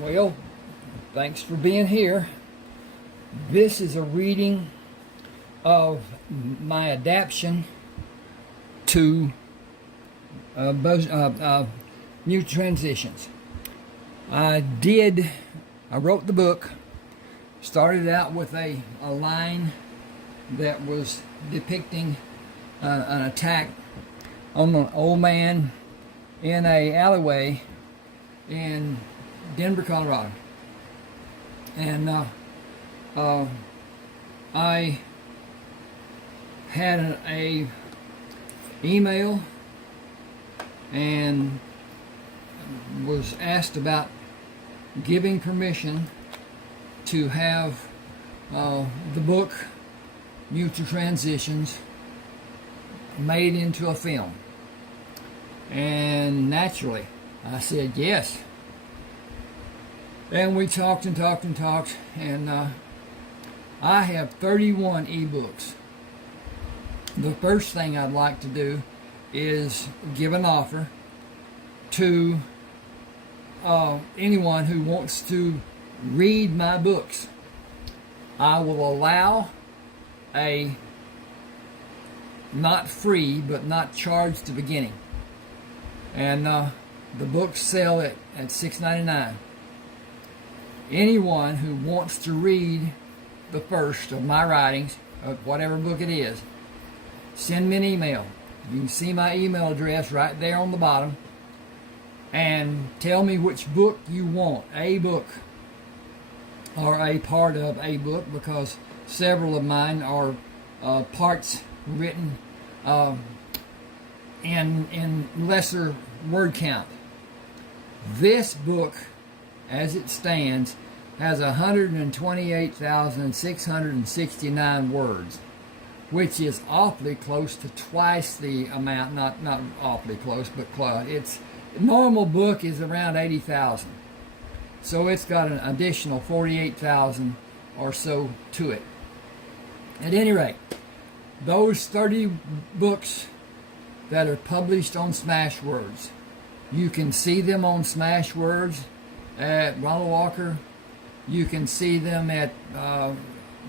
Well, thanks for being here. This is a reading of my adaption to new transitions. I wrote the book, started out with a line that was depicting an attack on an old man in a alleyway in Denver, Colorado. And I had a email and was asked about giving permission to have the book Mutual Transitions made into a film. And naturally I said yes. And we talked and talked and talked, and I have 31 eBooks. The first thing I'd like to do is give an offer to anyone who wants to read my books. I will allow a not free but not charged at the beginning, and the books sell at $6.99. Anyone who wants to read the first of my writings, of whatever book it is, send me an email. You can see my email address right there on the bottom, and tell me which book you want, a book or a part of a book, because several of mine are parts written in lesser word count. This book, as it stands, has 128,669 words, which is awfully close to twice the amount. Not awfully close, but close. Its normal book is around 80,000, so it's got an additional 48,000 or so to it. At any rate, those 30 books that are published on Smashwords, you can see them on Smashwords at Ronald Walker. You can see them at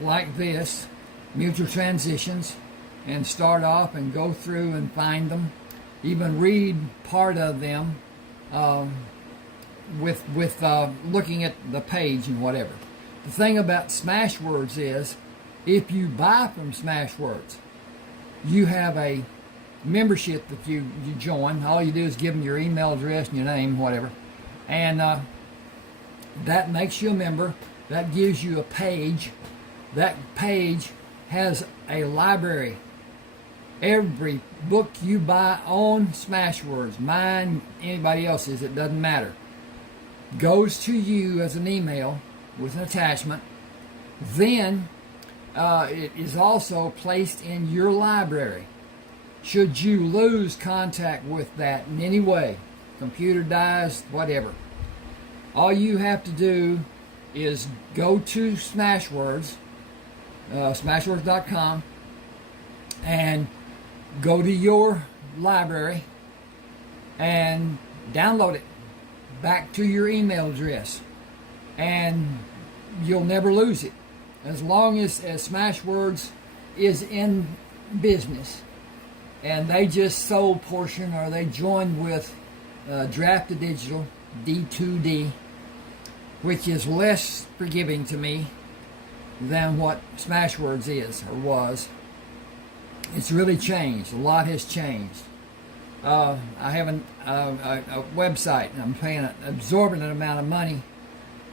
like this, Mutual Transitions, and start off and go through and find them, even read part of them with looking at the page and whatever. The thing about Smashwords is, if you buy from Smashwords, you have a membership that you join. All you do is give them your email address and your name, whatever, and that makes you a member. That gives you a page. That page has a library. Every book you buy on Smashwords, mine, anybody else's, it doesn't matter, goes to you as an email with an attachment. Then it is also placed in your library. Should you lose contact with that in any way, computer dies, whatever, all you have to do is go to Smashwords, smashwords.com, and go to your library and download it back to your email address, and you'll never lose it as long as Smashwords is in business. And they just sold portion, or they joined with Drafted Digital, D2D, which is less forgiving to me than what Smashwords is or was. It's really changed. A lot has changed. I have a website, and I'm paying an exorbitant amount of money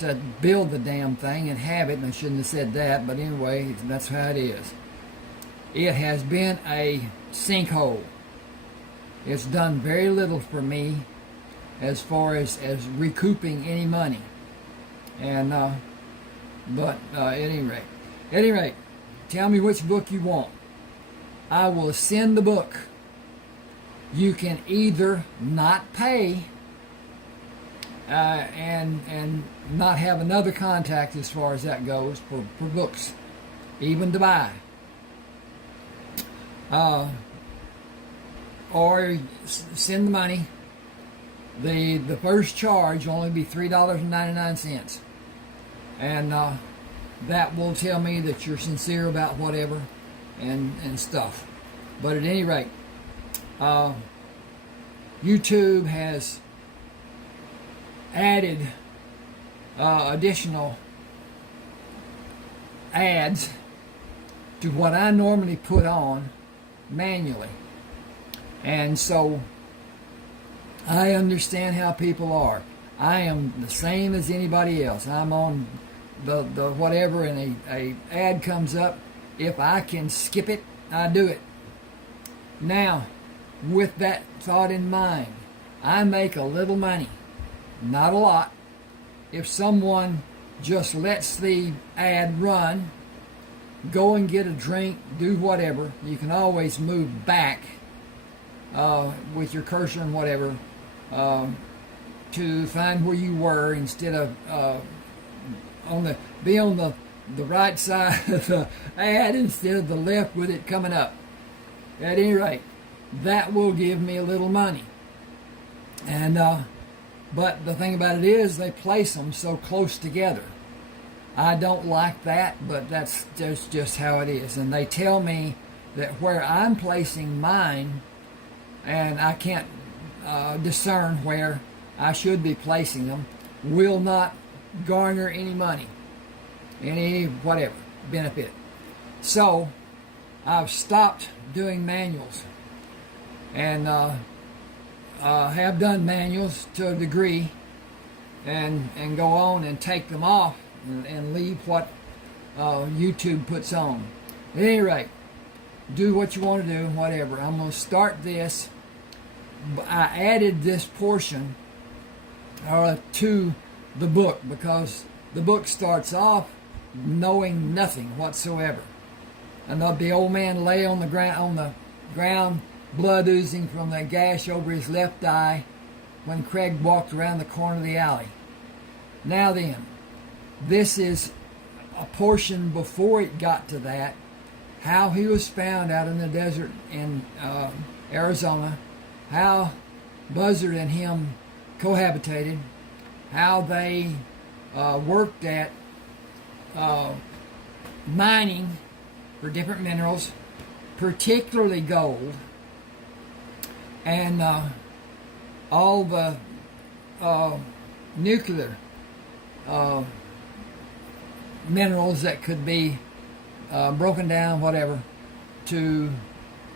to build the damn thing and have it, and I shouldn't have said that, but anyway, that's how it is. It has been a sinkhole. It's done very little for me as far as recouping any money. And but at any rate, tell me which book you want. I will send the book. You can either not pay and not have another contact as far as that goes for books, even to buy. Or send the money, the first charge will only be $3.99, and that will tell me that you're sincere about whatever and stuff. But at any rate, YouTube has added additional ads to what I normally put on manually. And so I understand how people are. I am the same as anybody else. I'm on the whatever, and a ad comes up. If I can skip it, I do it. Now, with that thought in mind, I make a little money, not a lot. If someone just lets the ad run, go and get a drink, do whatever, you can always move back with your cursor and whatever to find where you were, instead of be on the right side of the ad instead of the left with it coming up. At any rate, that will give me a little money. And but the thing about it is, they place them so close together. I don't like that, but that's just how it is. And they tell me that where I'm placing mine, and I can't discern where I should be placing them, will not garner any money, any whatever benefit. So I've stopped doing manuals, and have done manuals to a degree, and go on and take them off and leave what YouTube puts on. At any rate, do what you want to do, whatever. I'm going to start this. I added this portion to the book because the book starts off knowing nothing whatsoever. And the old man lay on the ground, blood oozing from the gash over his left eye when Craig walked around the corner of the alley. Now then, this is a portion before it got to that, how he was found out in the desert in Arizona, how Buzzard and him cohabitated, how they worked at mining for different minerals, particularly gold, and all the nuclear minerals that could be broken down, whatever, to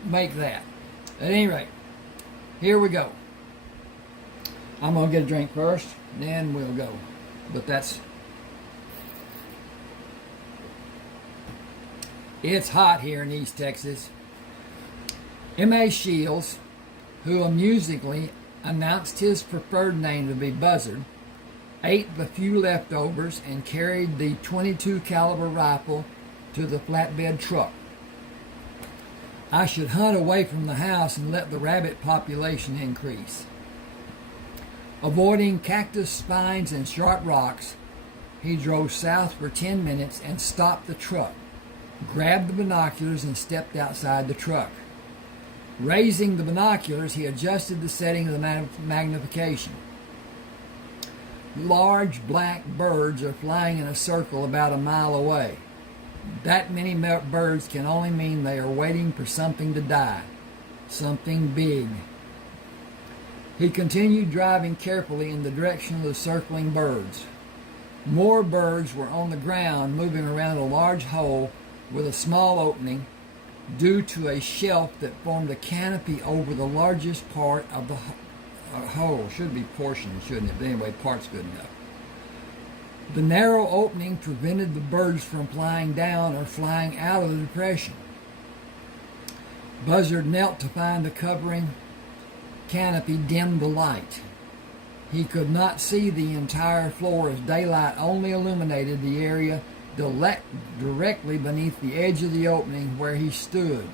make that. At any rate, here we go. I'm going to get a drink first, then we'll go. But it's hot here in East Texas. M.A. Shields, who amusingly announced his preferred name to be Buzzard, ate the few leftovers and carried the .22 caliber rifle to the flatbed truck. I should hunt away from the house and let the rabbit population increase. Avoiding cactus spines and sharp rocks, he drove south for 10 minutes and stopped the truck, grabbed the binoculars and stepped outside the truck. Raising the binoculars, he adjusted the setting of the magnification. Large black birds are flying in a circle about a mile away. That many birds can only mean they are waiting for something to die, something big. He continued driving carefully in the direction of the circling birds. More birds were on the ground, moving around a large hole with a small opening due to a shelf that formed a canopy over the largest part of the hole. Should be portion, shouldn't it? But anyway, part's good enough. The narrow opening prevented the birds from flying down or flying out of the depression. Buzzard knelt to find the covering canopy dimmed the light. He could not see the entire floor as daylight only illuminated the area directly beneath the edge of the opening where he stood.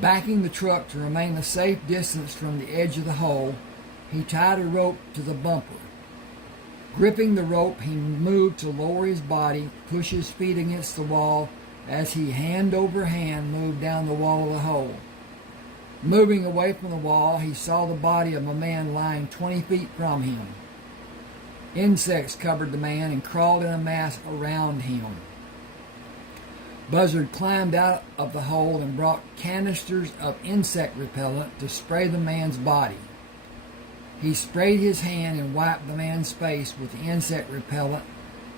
Backing the truck to remain a safe distance from the edge of the hole, he tied a rope to the bumper. Gripping the rope, he moved to lower his body, push his feet against the wall as he hand over hand moved down the wall of the hole. Moving away from the wall, he saw the body of a man lying 20 feet from him. Insects covered the man and crawled in a mass around him. Buzzard climbed out of the hole and brought canisters of insect repellent to spray the man's body. He sprayed his hand and wiped the man's face with the insect repellent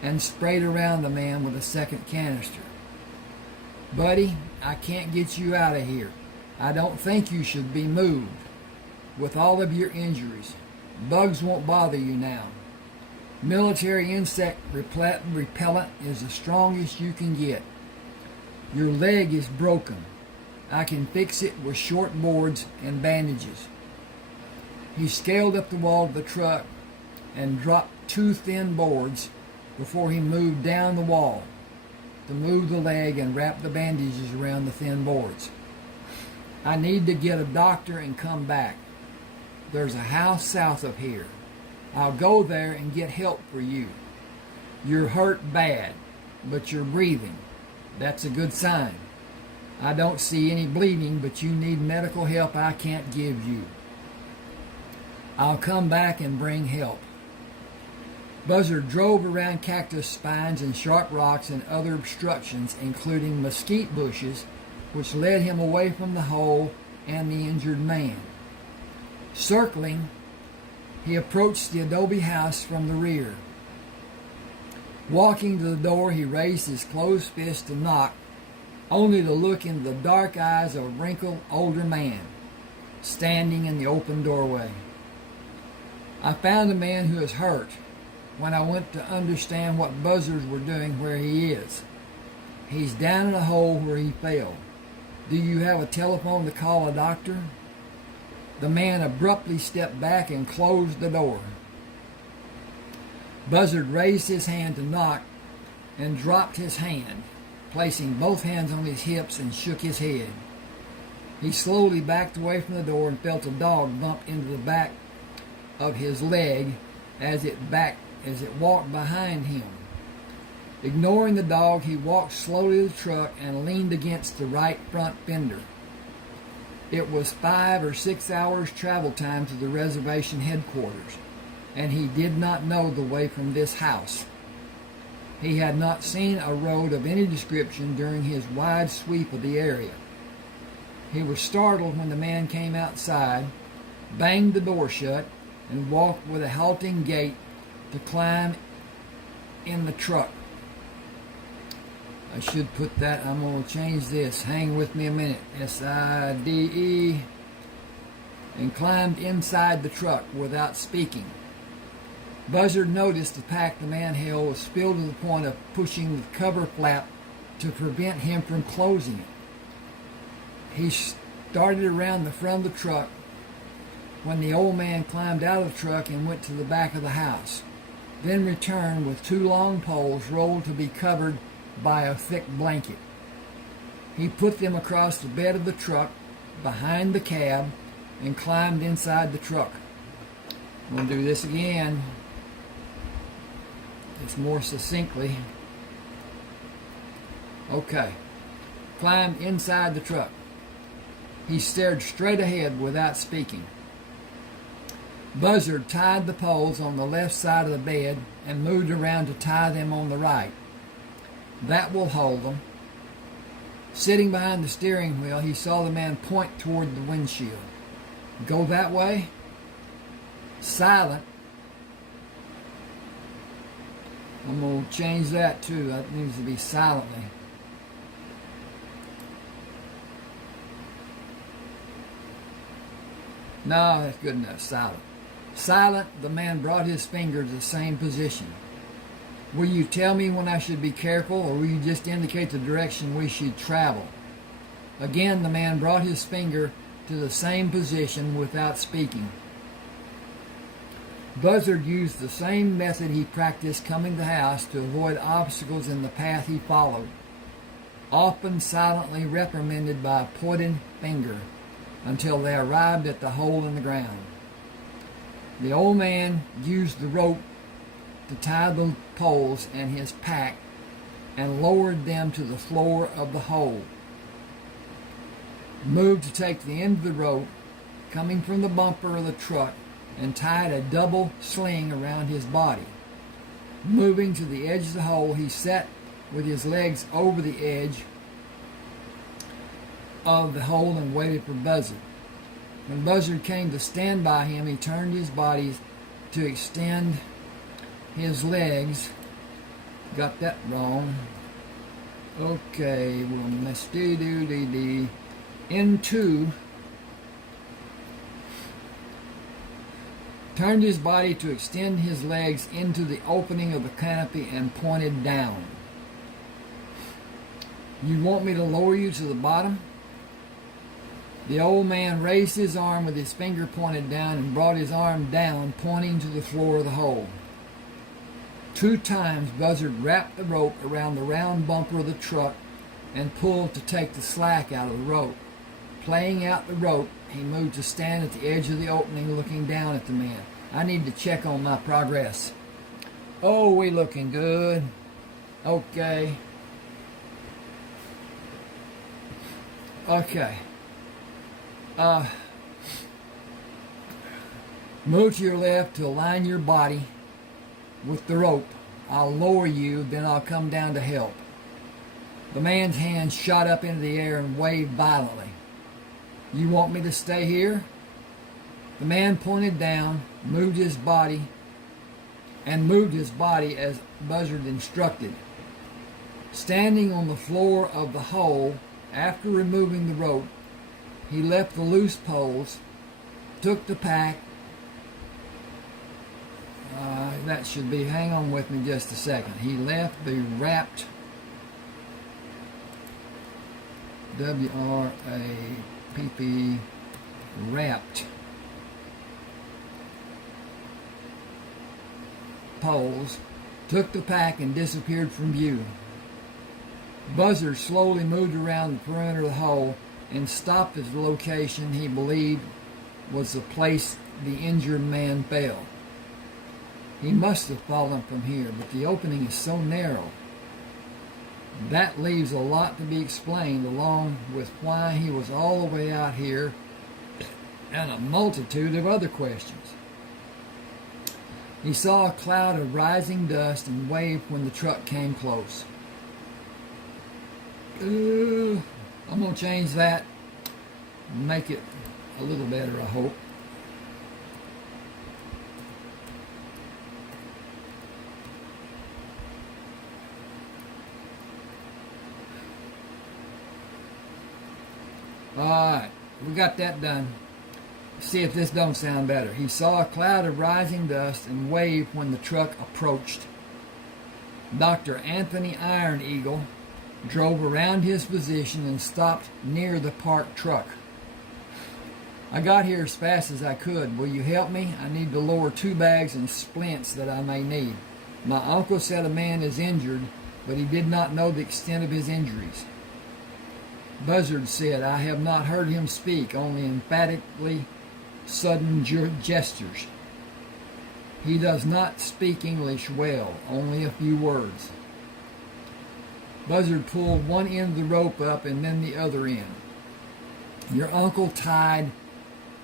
and sprayed around the man with a second canister. "Buddy, I can't get you out of here. I don't think you should be moved. With all of your injuries, bugs won't bother you now. Military insect repellent is the strongest you can get. Your leg is broken. I can fix it with short boards and bandages." He scaled up the wall of the truck and dropped 2 thin boards before he moved down the wall to move the leg and wrap the bandages around the thin boards. "I need to get a doctor and come back. There's a house south of here. I'll go there and get help for you. You're hurt bad, but you're breathing. That's a good sign. I don't see any bleeding, but you need medical help I can't give you. I'll come back and bring help." Buzzard drove around cactus spines and sharp rocks and other obstructions, including mesquite bushes, which led him away from the hole and the injured man. Circling, he approached the adobe house from the rear. Walking to the door, he raised his closed fist to knock, only to look into the dark eyes of a wrinkled older man standing in the open doorway. "I found a man who is hurt when I went to understand what buzzards were doing where he is. He's down in a hole where he fell. Do you have a telephone to call a doctor?" The man abruptly stepped back and closed the door. Buzzard raised his hand to knock and dropped his hand, placing both hands on his hips, and shook his head. He slowly backed away from the door and felt a dog bump into the back of his leg as it walked behind him. Ignoring the dog, he walked slowly to the truck and leaned against the right front fender. It was 5 or 6 hours travel time to the reservation headquarters, and he did not know the way from this house. He had not seen a road of any description during his wide sweep of the area. He was startled when the man came outside, banged the door shut, and walked with a halting gait to climb in the truck. I should put that, I'm going to change this. Hang with me a minute. SIDE. And climbed inside the truck without speaking. Buzzard noticed the pack the man held was filled to the point of pushing the cover flap to prevent him from closing it. He started around the front of the truck when the old man climbed out of the truck and went to the back of the house, then returned with 2 long poles rolled to be covered by a thick blanket. He put them across the bed of the truck behind the cab and climbed inside the truck. I'm going to do this again, just more succinctly. Okay. Climbed inside the truck. He stared straight ahead without speaking. Buzzard tied the poles on the left side of the bed and moved around to tie them on the right. That will hold them. Sitting behind the steering wheel, he saw the man point toward the windshield. Go that way? Silent. I'm going to change that too. That needs to be silently. No, that's good enough. Silent. Silent, the man brought his finger to the same position. Will you tell me when I should be careful, or will you just indicate the direction we should travel? Again, the man brought his finger to the same position without speaking. Buzzard used the same method he practiced coming to the house to avoid obstacles in the path he followed, often silently reprimanded by a pointed finger until they arrived at the hole in the ground. The old man used the rope to tie the poles and his pack and lowered them to the floor of the hole. moved to take the end of the rope coming from the bumper of the truck and tied a double sling around his body. Moving to the edge of the hole, he sat with his legs over the edge of the hole and waited for Buzzard. When Buzzard came to stand by him, he turned his body to extend his legs. Got that wrong. Okay, well, let's turned his body to extend his legs into the opening of the canopy and pointed down. You want me to lower you to the bottom? The old man raised his arm with his finger pointed down and brought his arm down, pointing to the floor of the hole. 2 times Buzzard wrapped the rope around the round bumper of the truck and pulled to take the slack out of the rope. Playing out the rope, he moved to stand at the edge of the opening looking down at the man. I need to check on my progress. Oh, we looking good. Okay. Okay. Move to your left to align your body with the rope. I'll lower you, then I'll come down to help. The man's hand shot up into the air and waved violently. You want me to stay here? The man pointed down, moved his body as Buzzard instructed. Standing on the floor of the hole, after removing the rope, he left the loose poles, took the pack. That should be, hang on with me just a second. He left the wrapped, W-R-A-P-P, wrapped poles, took the pack and disappeared from view. Buzzard slowly moved around the perimeter of the hole and stopped at the location he believed was the place the injured man fell. He must have fallen from here, but the opening is so narrow. That leaves a lot to be explained, along with why he was all the way out here and a multitude of other questions. He saw a cloud of rising dust and waved when the truck came close. I'm going to change that and make it a little better, I hope. Alright, we got that done. See if this don't sound better. He saw a cloud of rising dust and waved when the truck approached. Dr. Anthony Iron Eagle drove around his position and stopped near the parked truck. I got here as fast as I could. Will you help me? I need to lower 2 bags and splints that I may need. My uncle said a man is injured, but he did not know the extent of his injuries. Buzzard said, I have not heard him speak, only emphatically sudden gestures. He does not speak English well, only a few words. Buzzard pulled one end of the rope up and then the other end. Your uncle tied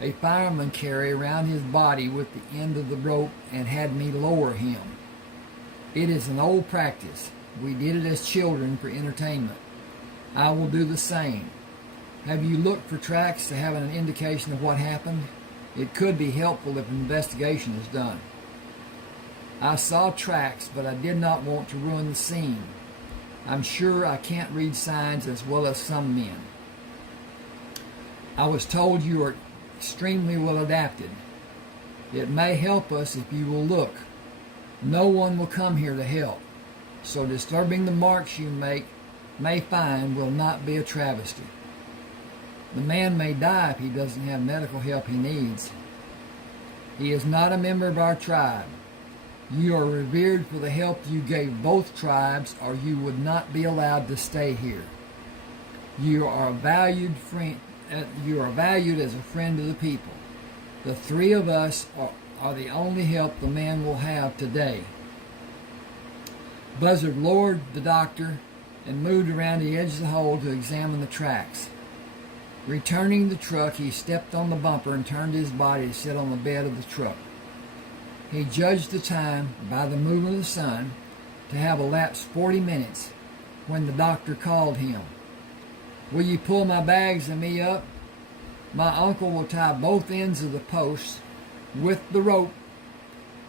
a fireman carry around his body with the end of the rope and had me lower him. It is an old practice. We did it as children for entertainment. I will do the same. Have you looked for tracks to have an indication of what happened? It could be helpful if an investigation is done. I saw tracks, but I did not want to ruin the scene. I'm sure I can't read signs as well as some men. I was told you are extremely well adapted. It may help us if you will look. No one will come here to help, so disturbing the marks you may find will not be a travesty. The man may die if he doesn't have medical help he needs. He is not a member of our tribe. You are revered for the help you gave both tribes, or you would not be allowed to stay here. You are valued as a friend of the people. The 3 of us are the only help the man will have today. Buzzard lowered the doctor and moved around the edge of the hole to examine the tracks. Returning the truck, he stepped on the bumper and turned his body to sit on the bed of the truck. He judged the time by the movement of the sun to have elapsed 40 minutes when the doctor called him. "Will you pull my bags and me up? My uncle will tie both ends of the posts with the rope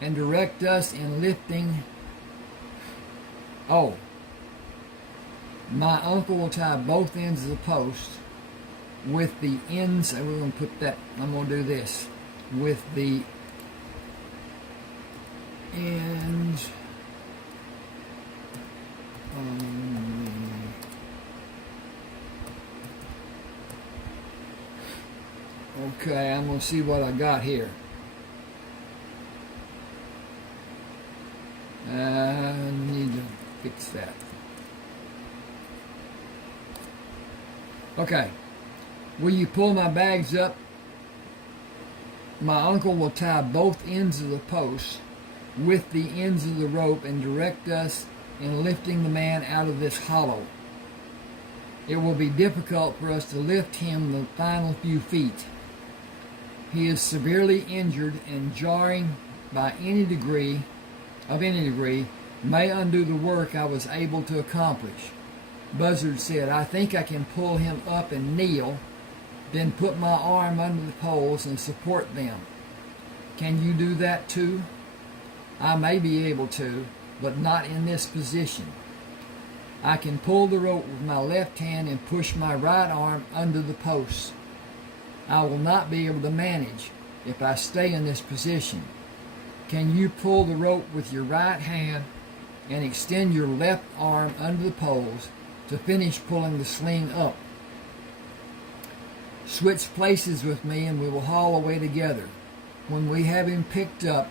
and direct us in lifting." My uncle will tie both ends of the post with the ends, and we're going to put that, I'm going to do this, with the ends okay, I'm going to see what I got here. I need to fix that. Okay. "Will you pull my bags up? My uncle will tie both ends of the post with the ends of the rope and direct us in lifting the man out of this hollow. It will be difficult for us to lift him the final few feet. He is severely injured, and jarring by any degree may undo the work I was able to accomplish." Buzzard said, "I think I can pull him up and kneel, then put my arm under the poles and support them. Can you do that too?" "I may be able to, but not in this position. I can pull the rope with my left hand and push my right arm under the posts. I will not be able to manage if I stay in this position. Can you pull the rope with your right hand and extend your left arm under the poles to finish pulling the sling up? Switch places with me and we will haul away together. When we have him picked up,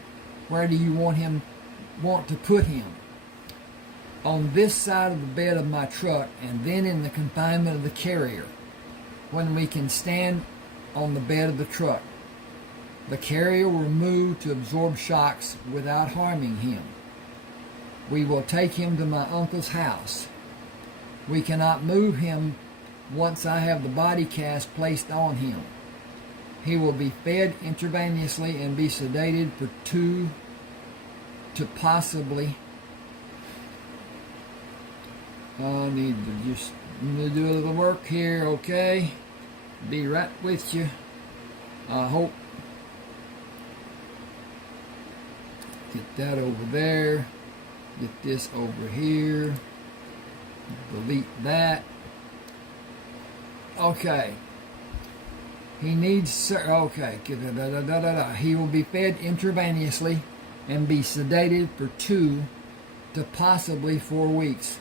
where do you want to put him?" "On this side of the bed of my truck, and then in the confinement of the carrier, when we can stand on the bed of the truck. The carrier will move to absorb shocks without harming him. We will take him to my uncle's house. We cannot move him once I have the body cast placed on him. He will be fed intravenously and be sedated for 2 to possibly..." I need to just do a little work here, okay? Be right with you. I hope. Get that over there. Get this over here. Delete that. Okay. He needs... Okay. He will be fed intravenously and be sedated for 2 to possibly 4 weeks.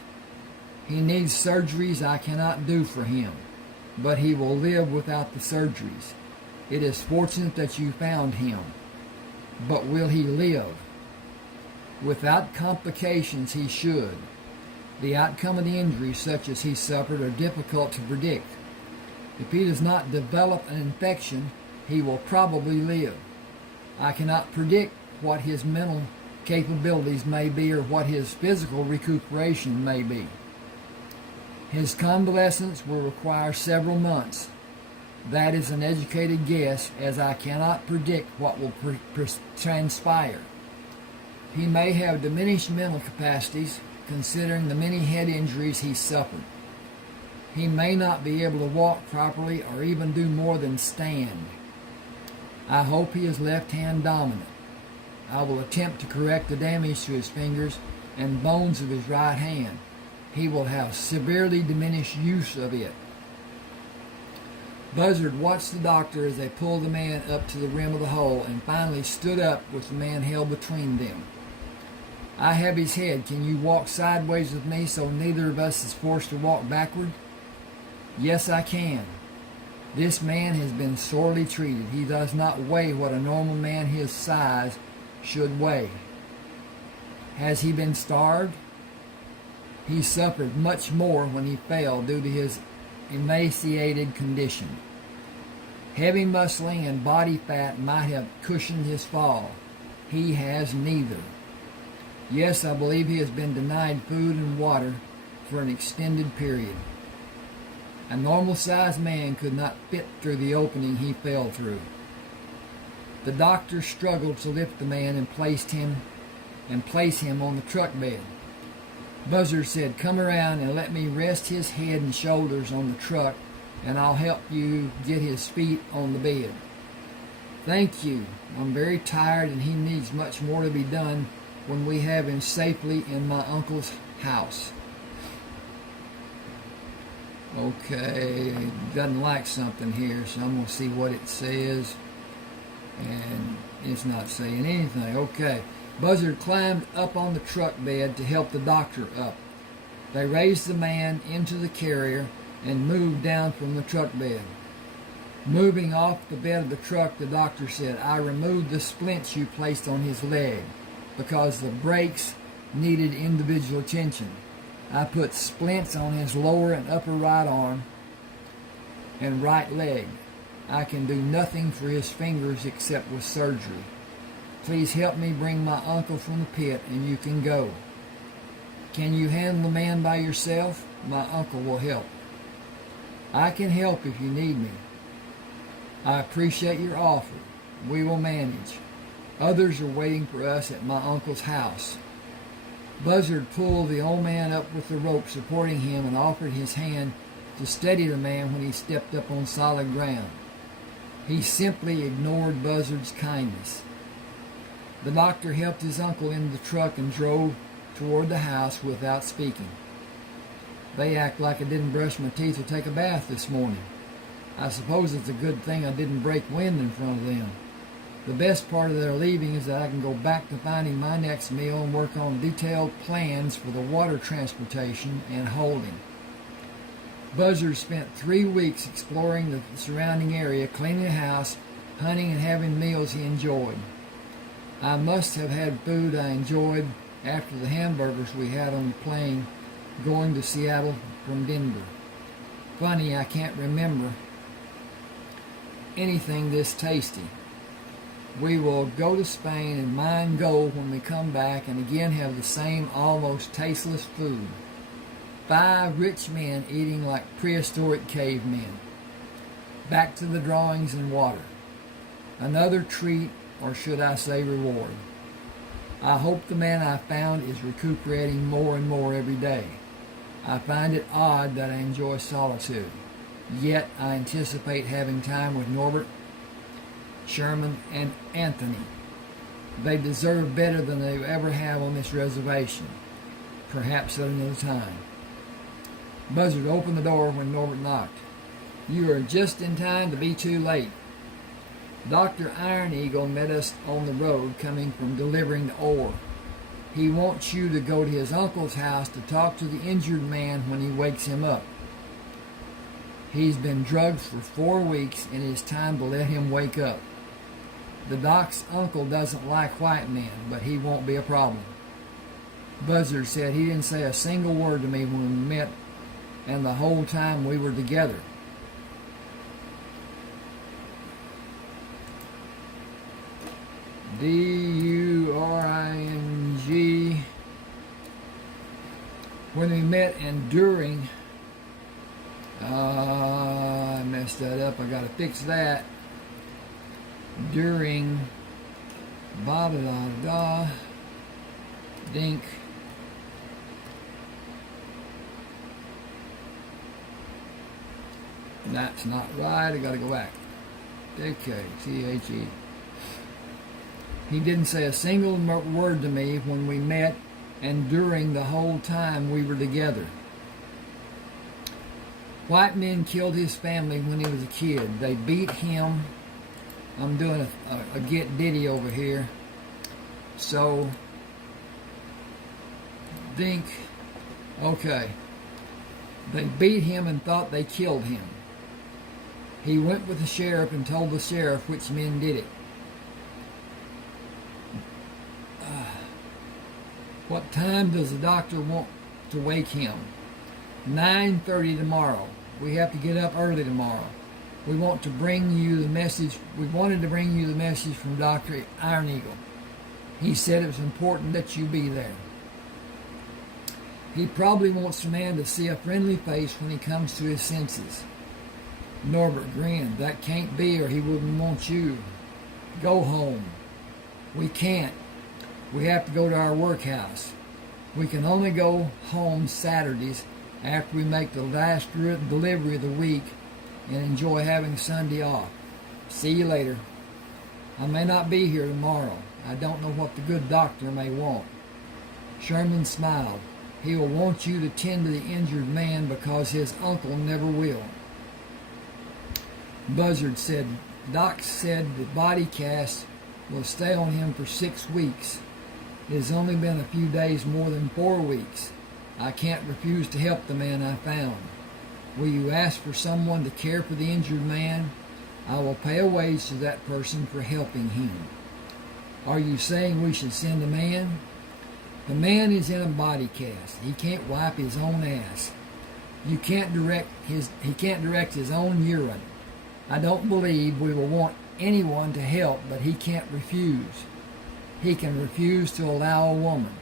He needs surgeries I cannot do for him, but he will live without the surgeries. It is fortunate that you found him, but will he live? Without complications, he should. The outcome of the injuries such as he suffered are difficult to predict. If he does not develop an infection, he will probably live. I cannot predict what his mental capabilities may be or what his physical recuperation may be. His convalescence will require several months. That is an educated guess, as I cannot predict what will transpire. He may have diminished mental capacities, considering the many head injuries he suffered. He may not be able to walk properly or even do more than stand. I hope he is left-hand dominant. I will attempt to correct the damage to his fingers and bones of his right hand. He will have severely diminished use of it. Buzzard watched the doctor as they pulled the man up to the rim of the hole and finally stood up with the man held between them. I have his head. Can you walk sideways with me so neither of us is forced to walk backward? Yes, I can. This man has been sorely treated. He does not weigh what a normal man his size should weigh. Has he been starved? He suffered much more when he fell due to his emaciated condition. Heavy muscling and body fat might have cushioned his fall. He has neither. Yes, I believe he has been denied food and water for an extended period. A normal-sized man could not fit through the opening he fell through. The doctor struggled to lift the man and place him on the truck bed. Buzzard said, "Come around and let me rest his head and shoulders on the truck, and I'll help you get his feet on the bed." "Thank you. I'm very tired, and he needs much more to be done when we have him safely in my uncle's house." Okay, it doesn't like something here, so I'm going to see what it says. And it's not saying anything. Okay. Buzzard climbed up on the truck bed to help the doctor up. They raised the man into the carrier and moved down from the truck bed. Moving off the bed of the truck, the doctor said, "I removed the splints you placed on his leg because the breaks needed individual attention. I put splints on his lower and upper right arm and right leg. I can do nothing for his fingers except with surgery. Please help me bring my uncle from the pit and you can go. Can you handle the man by yourself? My uncle will help." "I can help if you need me." "I appreciate your offer. We will manage. Others are waiting for us at my uncle's house." Buzzard pulled the old man up with the rope supporting him and offered his hand to steady the man when he stepped up on solid ground. He simply ignored Buzzard's kindness. The doctor helped his uncle into the truck and drove toward the house without speaking. "They act like I didn't brush my teeth or take a bath this morning. I suppose it's a good thing I didn't break wind in front of them. The best part of their leaving is that I can go back to finding my next meal and work on detailed plans for the water transportation and holding." Buzzard spent 3 weeks exploring the surrounding area, cleaning the house, hunting, and having meals he enjoyed. "I must have had food I enjoyed after the hamburgers we had on the plane going to Seattle from Denver. Funny, I can't remember anything this tasty. We will go to Spain and mine gold when we come back and again have the same almost tasteless food. 5 rich men eating like prehistoric cavemen. Back to the drawings and water. Another treat, or should I say reward. I hope the man I found is recuperating more and more every day. I find it odd that I enjoy solitude. Yet I anticipate having time with Norbert, Sherman, and Anthony. They deserve better than they ever have on this reservation. Perhaps at another time." Buzzard opened the door when Norbert knocked. "You are just in time to be too late. Dr. Iron Eagle met us on the road coming from delivering the ore. He wants you to go to his uncle's house to talk to the injured man when he wakes him up. He's been drugged for 4 weeks and it is time to let him wake up. The doc's uncle doesn't like white men, but he won't be a problem." Buzzard said he didn't say a single word to me when we met and the whole time we were together. D-U-R-I-N-G. When we met and during... I messed that up. I got to fix that. During... Ba-da-da-da. Dink. That's not right. I got to go back. Okay. C-H-E. He didn't say a single word to me when we met and during the whole time we were together. White men killed his family when he was a kid. They beat him. I'm doing a get ditty over here. So, think, okay. They beat him and thought they killed him. He went with the sheriff and told the sheriff which men did it. What time does the doctor want to wake him? 9:30 tomorrow. We have to get up early tomorrow. We wanted to bring you the message from Dr. Iron Eagle. He said it was important that you be there. He probably wants the man to see a friendly face when he comes to his senses. Norbert grinned. That can't be, or he wouldn't want you. Go home. We can't. We have to go to our workhouse. We can only go home Saturdays after we make the last delivery of the week and enjoy having Sunday off. See you later. I may not be here tomorrow. I don't know what the good doctor may want. Sherman smiled. He will want you to tend to the injured man because his uncle never will. Buzzard said, Doc said the body cast will stay on him for 6 weeks. It has only been a few days more than 4 weeks. I can't refuse to help the man I found. Will you ask for someone to care for the injured man? I will pay a wage to that person for helping him. Are you saying we should send a man? The man is in a body cast. He can't wipe his own ass. He can't direct his own urine. I don't believe we will want anyone to help, but he can't refuse. He can refuse to allow a woman.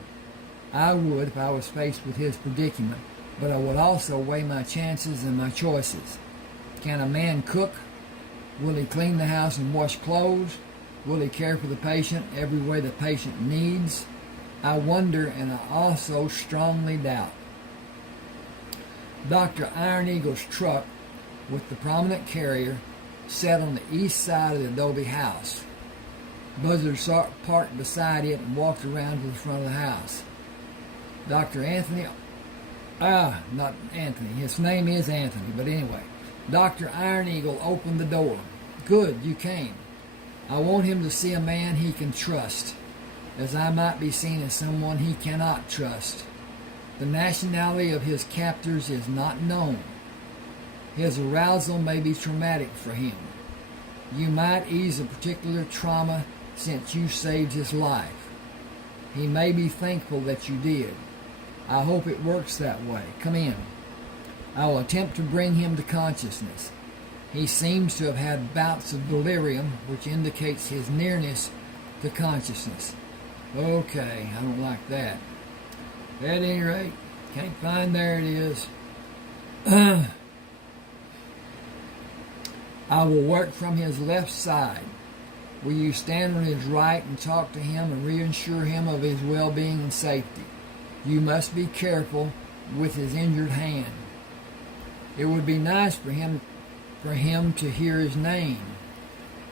I would if I was faced with his predicament, but I would also weigh my chances and my choices. Can a man cook? Will he clean the house and wash clothes? Will he care for the patient every way the patient needs? I wonder, and I also strongly doubt. Dr. Iron Eagle's truck with the prominent carrier sat on the east side of the adobe house. Buzzard parked beside it and walked around to the front of the house. Dr. not Anthony, his name is Anthony, but anyway, Dr. Iron Eagle opened the door. Good, you came. I want him to see a man he can trust, as I might be seen as someone he cannot trust. The nationality of his captors is not known. His arousal may be traumatic for him. You might ease a particular trauma since you saved his life. He may be thankful that you did. I hope it works that way. Come in. I will attempt to bring him to consciousness. He seems to have had bouts of delirium, which indicates his nearness to consciousness. Okay, I don't like that. At any rate, can't find, there it is. I will work from his left side. Will you stand on his right and talk to him and reassure him of his well-being and safety? You must be careful with his injured hand. It would be nice for him to hear his name.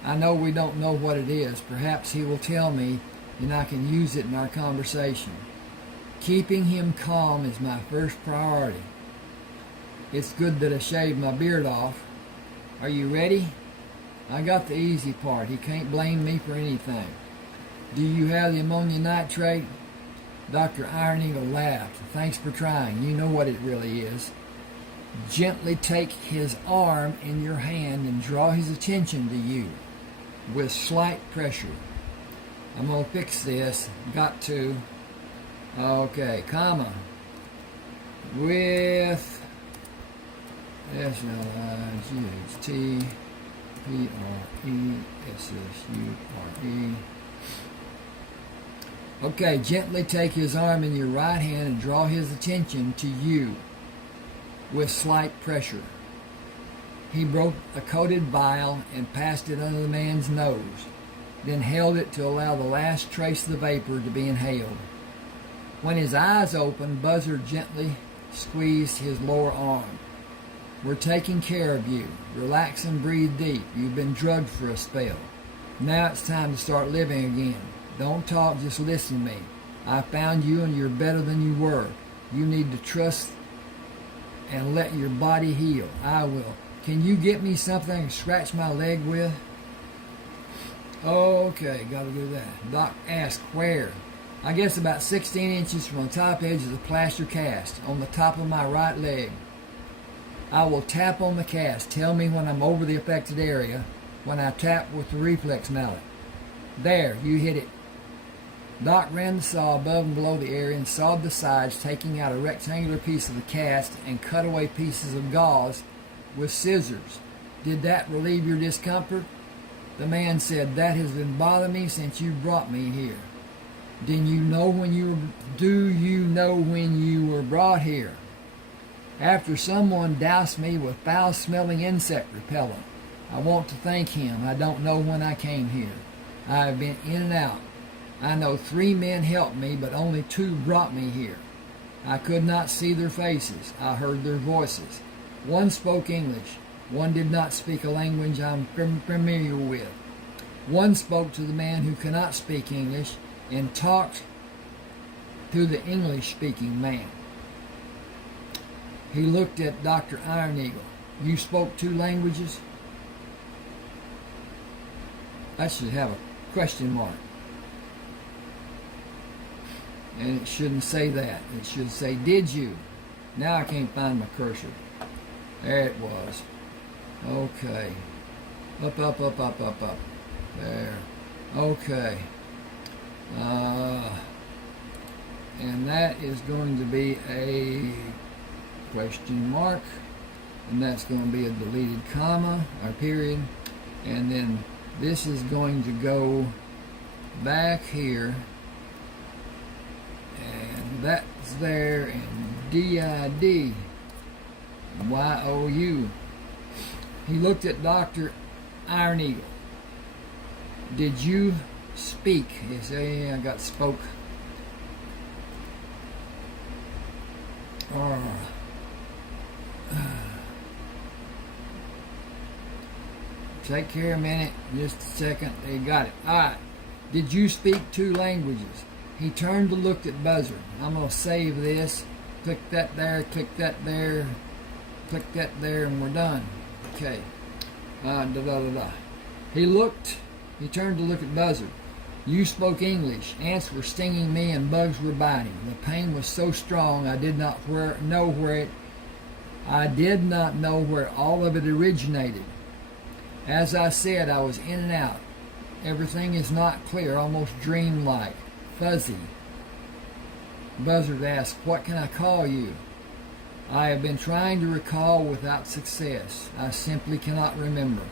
I know we don't know what it is. Perhaps he will tell me and I can use it in our conversation. Keeping him calm is my first priority. It's good that I shaved my beard off. Are you ready? I got the easy part. He can't blame me for anything. Do you have the ammonia nitrate? Dr. Iron Eagle laughed. Thanks for trying. You know what it really is. Gently take his arm in your hand and draw his attention to you with slight pressure. I'm going to fix this. Got to. Okay, comma. With SLIGHTPRESSURE. Okay, gently take his arm in your right hand and draw his attention to you with slight pressure. He broke a coated vial and passed it under the man's nose, then held it to allow the last trace of the vapor to be inhaled. When his eyes opened, Buzzard gently squeezed his lower arm. We're taking care of you. Relax and breathe deep. You've been drugged for a spell. Now it's time to start living again. Don't talk, just listen to me. I found you and you're better than you were. You need to trust and let your body heal. I will. Can you get me something to scratch my leg with? Okay, got to do that. Doc asked, where? I guess about 16 inches from the top edge of the plaster cast, on the top of my right leg. I will tap on the cast. Tell me when I'm over the affected area, when I tap with the reflex mallet. There, you hit it. Doc ran the saw above and below the area and sawed the sides, taking out a rectangular piece of the cast and cut away pieces of gauze with scissors. Did that relieve your discomfort? The man said, that has been bothering me since you brought me here. Do you know when you were brought here? After someone doused me with foul-smelling insect repellent. I want to thank him. I don't know when I came here. I have been in and out. I know 3 men helped me, but only 2 brought me here. I could not see their faces. I heard their voices. One spoke English. One did not speak a language I'm familiar with. One spoke to the man who cannot speak English and talked to the English-speaking man. He looked at Dr. Iron Eagle. You spoke 2 languages? I should have a question mark. And it shouldn't say that. It should say, did you? Now I can't find my cursor. There it was. Okay. Up, up, up, up, up, up. There. Okay. And that is going to be a question mark. And that's going to be a deleted comma or period. And then this is going to go back here. And that's there. And DID. YOU. He looked at Dr. Iron Eagle. Did you speak? He said, yeah, I got spoke. Take care a minute, just a second. They got it. Alright. Did you speak 2 languages? He turned to look at Buzzard. I'm going to save this. Click that there, click that there, click that there, and we're done. Okay. He turned to look at Buzzard. You spoke English. Ants were stinging me and bugs were biting. The pain was so strong I did not know where all of it originated. As I said, I was in and out. Everything is not clear, almost dreamlike, fuzzy. Buzzard asked, what can I call you? I have been trying to recall without success. I simply cannot remember.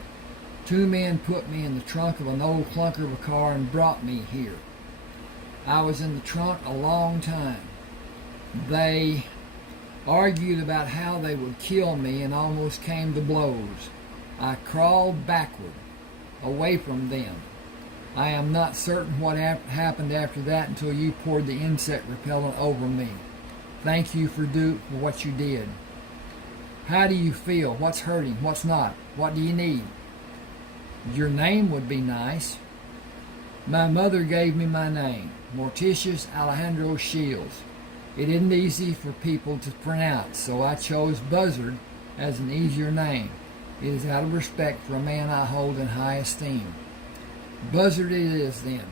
2 men put me in the trunk of an old clunker of a car and brought me here. I was in the trunk a long time. They argued about how they would kill me and almost came to blows. I crawled backward, away from them. I am not certain what happened after that until you poured the insect repellent over me. Thank you for what you did. How do you feel? What's hurting? What's not? What do you need? Your name would be nice. My mother gave me my name, Morticius Alejandro Shields. It isn't easy for people to pronounce, so I chose Buzzard as an easier name. It is out of respect for a man I hold in high esteem. Buzzard it is then.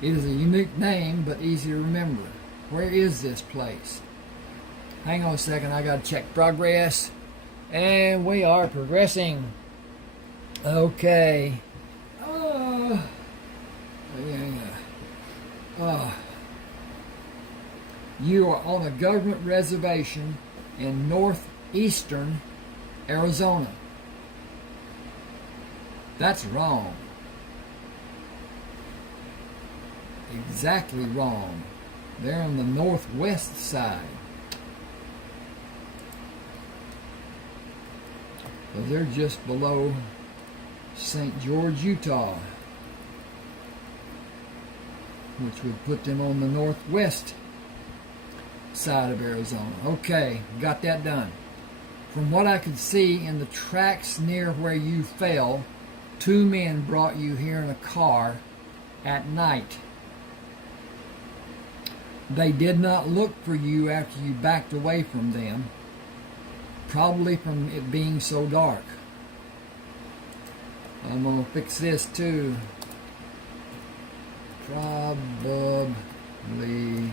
It is a unique name, but easy to remember. Where is this place? Hang on a second, I gotta check progress. And we are progressing. Okay. You are on a government reservation in northeastern Arizona. That's wrong. Exactly wrong. They're on the northwest side. So they're just below St. George, Utah, which would put them on the northwest side of Arizona. Okay, got that done. From what I could see in the tracks near where you fell, 2 men brought you here in a car at night. They did not look for you after you backed away from them, probably from it being so dark. I'm going to fix this too. Probably from the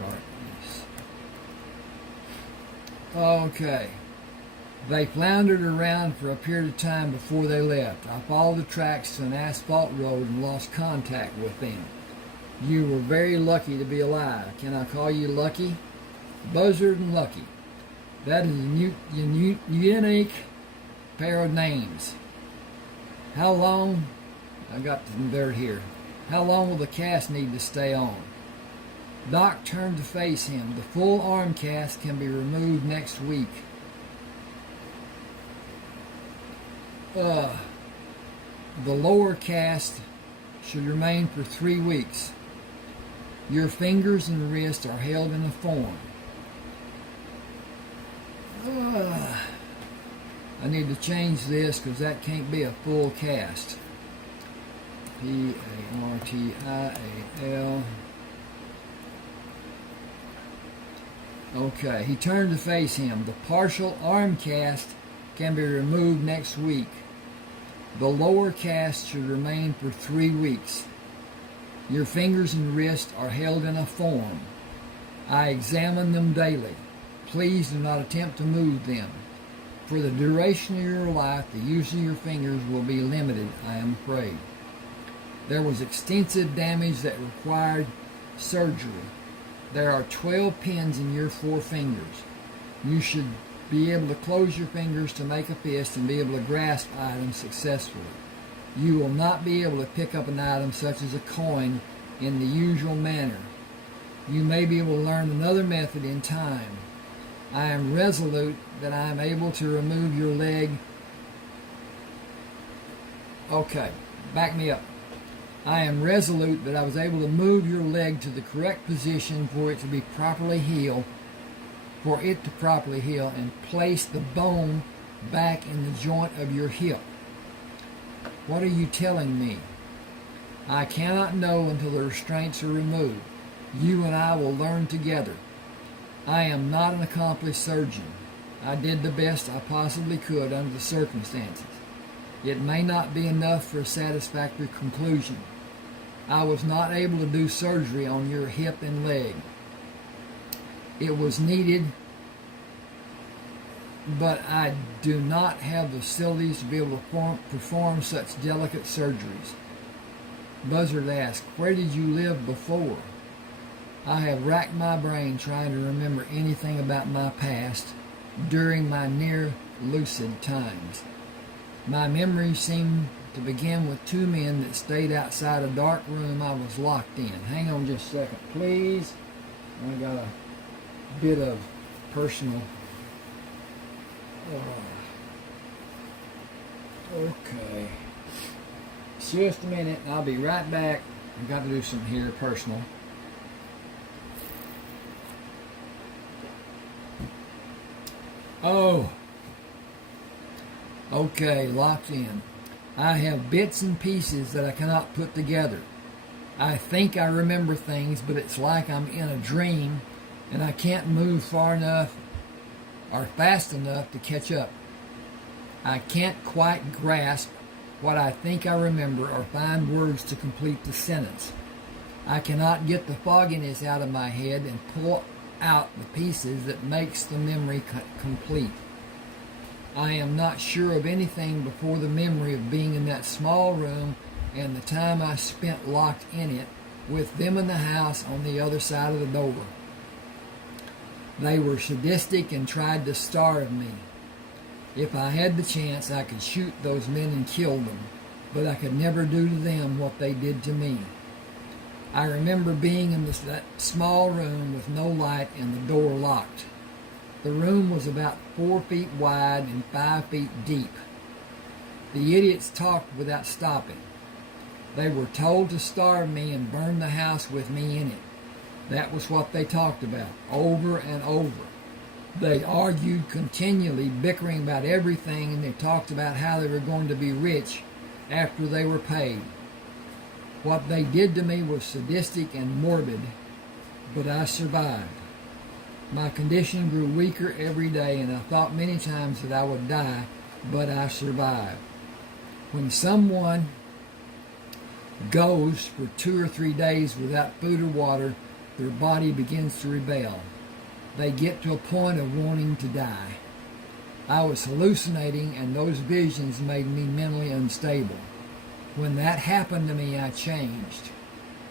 darkness. Okay. They floundered around for a period of time before they left. I followed the tracks to an asphalt road and lost contact with them. You were very lucky to be alive. Can I call you Lucky? Buzzard and Lucky. That is a unique pair of names. How long, I got the dirt here. How long will the cast need to stay on? Doc turned to face him. The full arm cast can be removed next week. The lower cast should remain for 3 weeks. Your fingers and wrist are held in a form. I need to change this because that can't be a full cast. P-A-R-T-I-A-L. Okay, he turned to face him. The partial arm cast can be removed next week. The lower cast should remain for 3 weeks. Your fingers and wrists are held in a form. I examine them daily. Please do not attempt to move them. For the duration of your life, the use of your fingers will be limited, I am afraid. There was extensive damage that required surgery. There are 12 pins in your 4 fingers. You should be able to close your fingers to make a fist and be able to grasp items successfully. You will not be able to pick up an item such as a coin in the usual manner. You may be able to learn another method in time. I am resolute that I am able to remove your leg. Okay, back me up. I am resolute that I was able to move your leg to the correct position for it to properly heal and place the bone back in the joint of your hip. What are you telling me? I cannot know until the restraints are removed. You and I will learn together. I am not an accomplished surgeon. I did the best I possibly could under the circumstances. It may not be enough for a satisfactory conclusion. I was not able to do surgery on your hip and leg. It was needed, but I do not have the facilities to be able to perform such delicate surgeries. Buzzard asked, where did you live before? I have racked my brain trying to remember anything about my past during my near lucid times. My memories seem to begin with 2 men that stayed outside a dark room I was locked in. Hang on just a second, please. I got a bit of personal. Okay. Just a minute, and I'll be right back. I've got to do something here personal. Oh. Okay, locked in. I have bits and pieces that I cannot put together. I think I remember things, but it's like I'm in a dream, and I can't move far enough or fast enough to catch up. I can't quite grasp what I think I remember or find words to complete the sentence. I cannot get the fogginess out of my head and pull out the pieces that makes the memory complete. I am not sure of anything before the memory of being in that small room and the time I spent locked in it with them in the house on the other side of the door. They were sadistic and tried to starve me. If I had the chance, I could shoot those men and kill them, but I could never do to them what they did to me. I remember being in that small room with no light and the door locked. The room was about 4 feet wide and 5 feet deep. The idiots talked without stopping. They were told to starve me and burn the house with me in it. That was what they talked about, over and over. They argued continually, bickering about everything, and they talked about how they were going to be rich after they were paid. What they did to me was sadistic and morbid, but I survived. My condition grew weaker every day, and I thought many times that I would die, but I survived. When someone goes for 2 or 3 days without food or water, their body begins to rebel. They get to a point of wanting to die. I was hallucinating, and those visions made me mentally unstable. When that happened to me, I changed.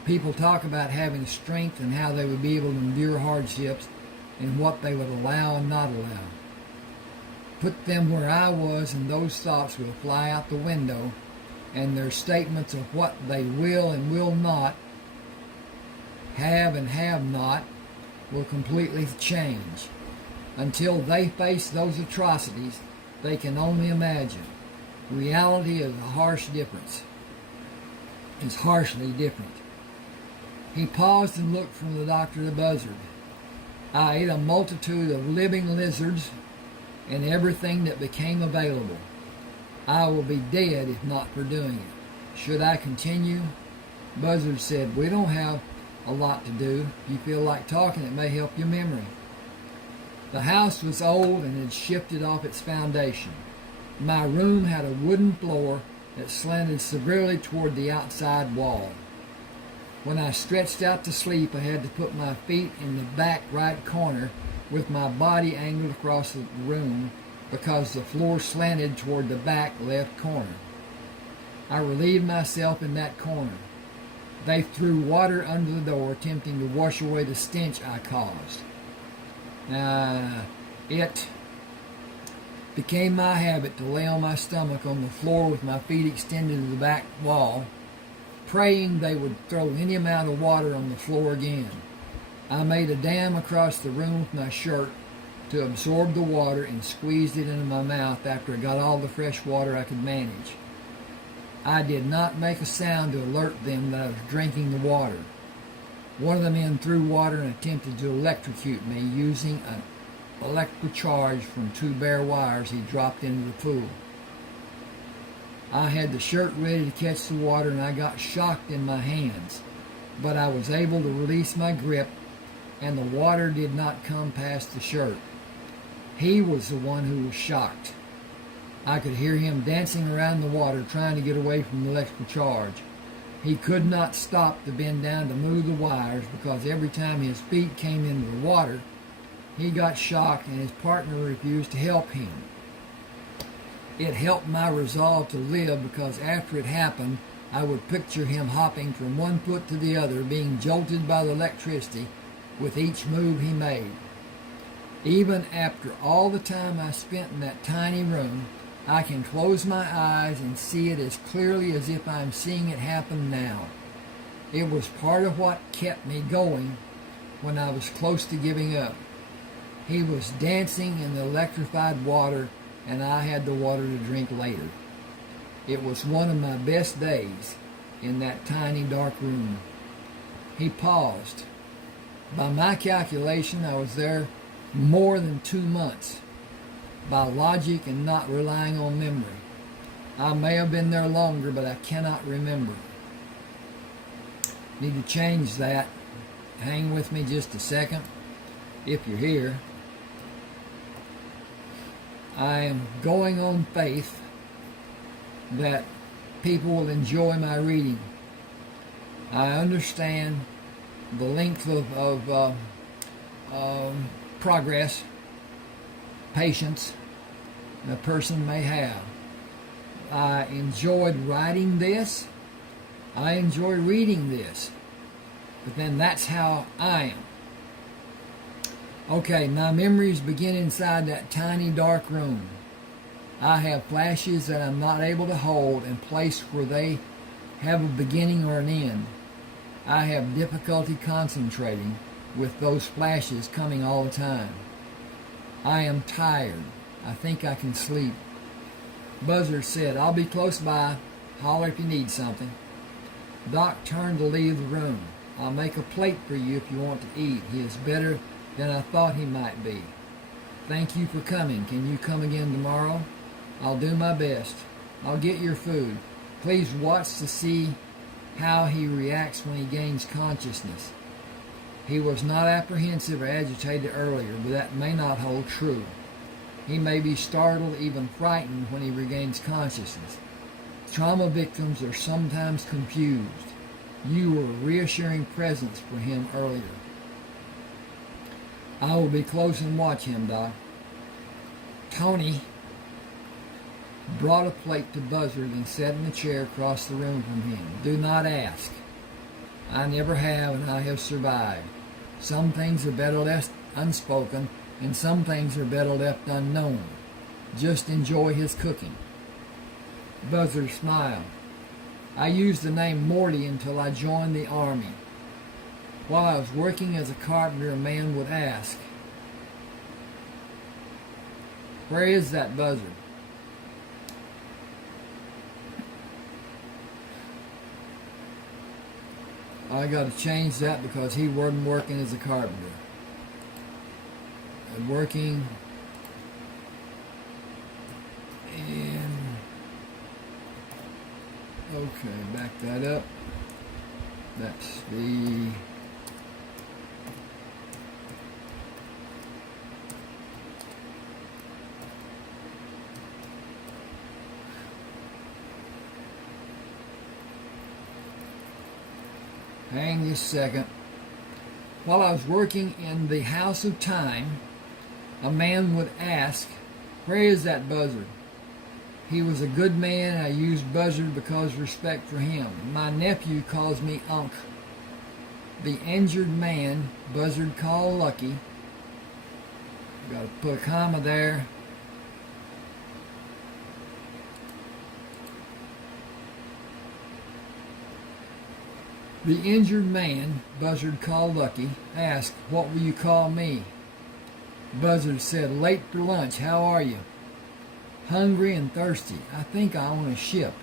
People talk about having strength and how they would be able to endure hardships and what they would allow and not allow. Put them where I was, and those thoughts will fly out the window, and their statements of what they will and will not, have and have not, will completely change. Until they face those atrocities, they can only imagine. Reality is harshly different. He paused and looked from the doctor to Buzzard. I ate a multitude of living lizards and everything that became available. I will be dead if not for doing it. Should I continue? Buzzard said, we don't have a lot to do. If you feel like talking, it may help your memory. The house was old and had shifted off its foundation. My room had a wooden floor that slanted severely toward the outside wall. When I stretched out to sleep, I had to put my feet in the back right corner with my body angled across the room because the floor slanted toward the back left corner. I relieved myself in that corner. They threw water under the door, attempting to wash away the stench I caused. It became my habit to lay on my stomach on the floor with my feet extended to the back wall, praying they would throw any amount of water on the floor again. I made a dam across the room with my shirt to absorb the water and squeezed it into my mouth after I got all the fresh water I could manage. I did not make a sound to alert them that I was drinking the water. One of the men threw water and attempted to electrocute me using an electrical charge from 2 bare wires he dropped into the pool. I had the shirt ready to catch the water and I got shocked in my hands, but I was able to release my grip and the water did not come past the shirt. He was the one who was shocked. I could hear him dancing around the water trying to get away from the electrical charge. He could not stop to bend down to move the wires because every time his feet came into the water, he got shocked and his partner refused to help him. It helped my resolve to live because after it happened, I would picture him hopping from one foot to the other, being jolted by the electricity with each move he made. Even after all the time I spent in that tiny room, I can close my eyes and see it as clearly as if I'm seeing it happen now. It was part of what kept me going when I was close to giving up. He was dancing in the electrified water, and I had the water to drink later. It was one of my best days in that tiny dark room. He paused. By my calculation, I was there more than 2 months. By logic and not relying on memory. I may have been there longer, but I cannot remember. Need to change that. Hang with me just a second, if you're here. I am going on faith that people will enjoy my reading. I understand the length of progress, patience a person may have. I enjoyed writing this. I enjoy reading this. But then that's how I am. Okay, my memories begin inside that tiny dark room. I have flashes that I'm not able to hold and place where they have a beginning or an end. I have difficulty concentrating with those flashes coming all the time. I am tired. I think I can sleep. Buzzard said, I'll be close by. Holler if you need something. Doc turned to leave the room. I'll make a plate for you if you want to eat. He is better than I thought he might be. Thank you for coming. Can you come again tomorrow? I'll do my best. I'll get your food. Please watch to see how he reacts when he gains consciousness. He was not apprehensive or agitated earlier, but that may not hold true. He may be startled, even frightened, when he regains consciousness. Trauma victims are sometimes confused. You were a reassuring presence for him earlier. I will be close and watch him, Doc. Tony brought a plate to Buzzard and sat in a chair across the room from him. Do not ask. I never have, and I have survived. Some things are better left unspoken, and some things are better left unknown. Just enjoy his cooking. Buzzard smiled. I used the name Morty until I joined the Army. While I was working as a carpenter, a man would ask, "Where is that buzzard?" I got to change that because he wasn't working as a carpenter. Working and okay, back that up. That's the hang just a second. While I was working in the House of Time, a man would ask, "Where is that buzzard?" He was a good man. I used buzzard because of respect for him. My nephew calls me Unc. The injured man, buzzard called Lucky. Got to put a comma there. The injured man, buzzard called Lucky, asked, "What will you call me?" Buzzard said, "Late for lunch. How are you?" "Hungry and thirsty. I think I own a ship.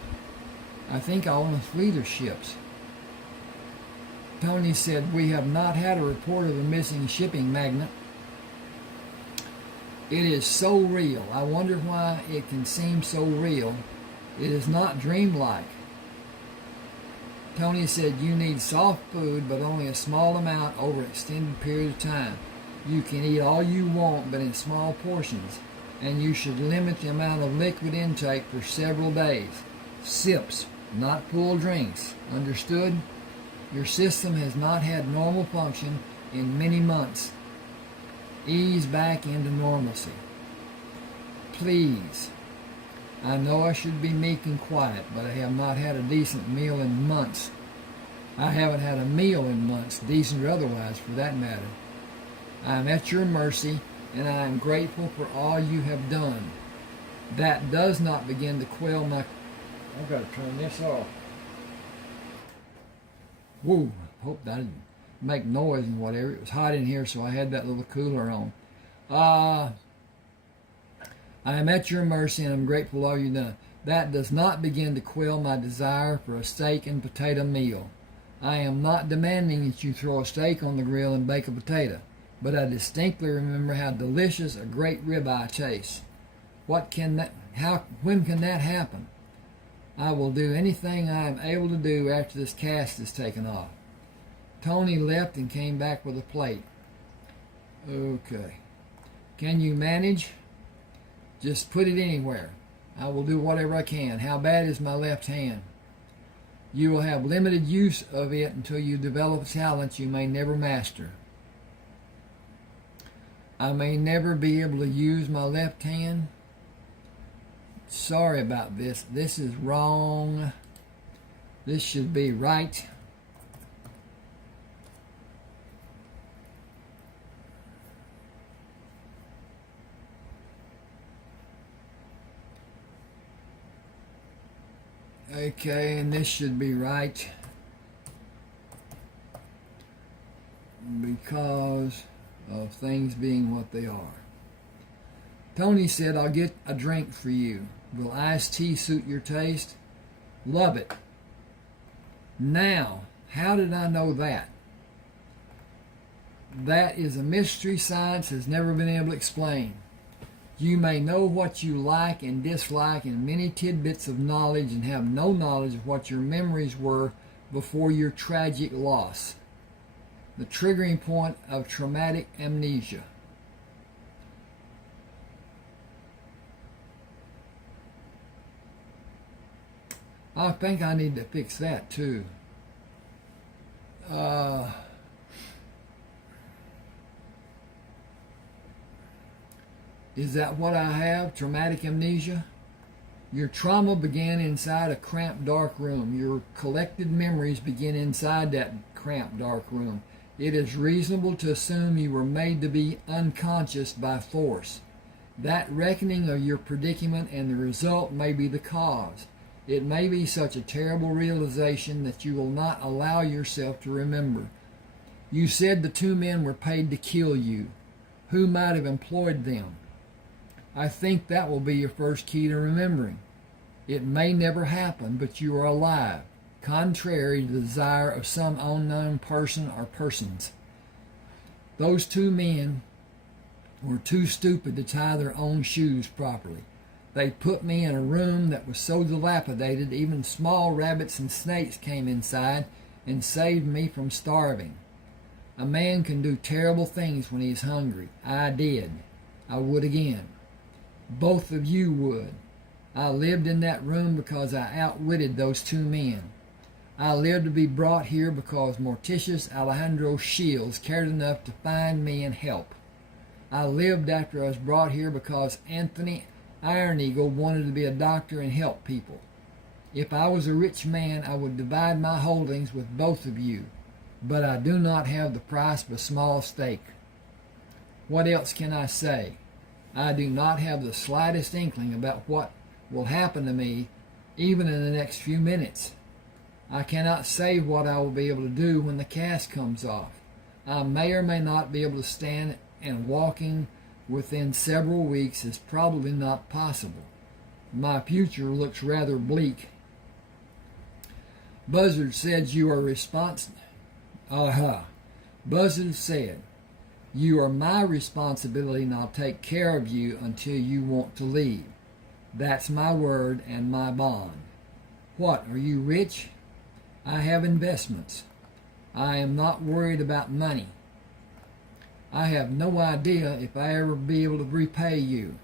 I think I own a fleet of ships." Tony said, "We have not had a report of a missing shipping magnate. It is so real. I wonder why it can seem so real. It is not dreamlike." Tony said, "You need soft food, but only a small amount over an extended period of time. You can eat all you want, but in small portions, and you should limit the amount of liquid intake for several days. Sips, not full drinks. Understood? Your system has not had normal function in many months. Ease back into normalcy. Please. I know I should be meek and quiet, but I have not had a decent meal in months. I haven't had a meal in months, decent or otherwise, for that matter. I am at your mercy, and I am grateful for all you have done. That does not begin to quell my..." I've got to turn this off. Whoa, hope that didn't make noise and whatever. It was hot in here, so I had that little cooler on. I am at your mercy, and I'm grateful for all you've done. That does not begin to quell my desire for a steak and potato meal. I am not demanding that you throw a steak on the grill and bake a potato, but I distinctly remember how delicious a great ribeye tastes. When can that happen? I will do anything I am able to do after this cast is taken off. Tony left and came back with a plate. Okay. Can you manage? Just put it anywhere. I will do whatever I can. How bad is my left hand? You will have limited use of it until you develop talents you may never master. I may never be able to use my left hand. Sorry about this. This is wrong. This should be right. Okay, and this should be right because of things being what they are. Tony said, "I'll get a drink for you. Will iced tea suit your taste?" Love it. Now, how did I know that? That is a mystery science has never been able to explain. You may know what you like and dislike in many tidbits of knowledge and have no knowledge of what your memories were before your tragic loss. The triggering point of traumatic amnesia. I think I need to fix that too. Is that what I have? Traumatic amnesia? Your trauma began inside a cramped, dark room. Your collected memories begin inside that cramped, dark room. It is reasonable to assume you were made to be unconscious by force. That reckoning of your predicament and the result may be the cause. It may be such a terrible realization that you will not allow yourself to remember. You said the 2 men were paid to kill you. Who might have employed them? I think that will be your first key to remembering. It may never happen, but you are alive, contrary to the desire of some unknown person or persons. Those 2 men were too stupid to tie their own shoes properly. They put me in a room that was so dilapidated even small rabbits and snakes came inside and saved me from starving. A man can do terrible things when he is hungry. I did. I would again. Both of you would. I lived in that room because I outwitted those 2 men. I lived to be brought here because Morticius Alejandro Shields cared enough to find me and help. I lived after I was brought here because Anthony Iron Eagle wanted to be a doctor and help people. If I was a rich man, I would divide my holdings with both of you, but I do not have the price of a small stake. What else can I say? I do not have the slightest inkling about what will happen to me even in the next few minutes. I cannot say what I will be able to do when the cast comes off. I may or may not be able to stand, and walking within several weeks is probably not possible. My future looks rather bleak. Buzzard said you are responsible. Buzzard said, you are my responsibility and I'll take care of you until you want to leave. That's my word and my bond. What, are you rich? I have investments. I am not worried about money. I have no idea if I ever be able to repay you.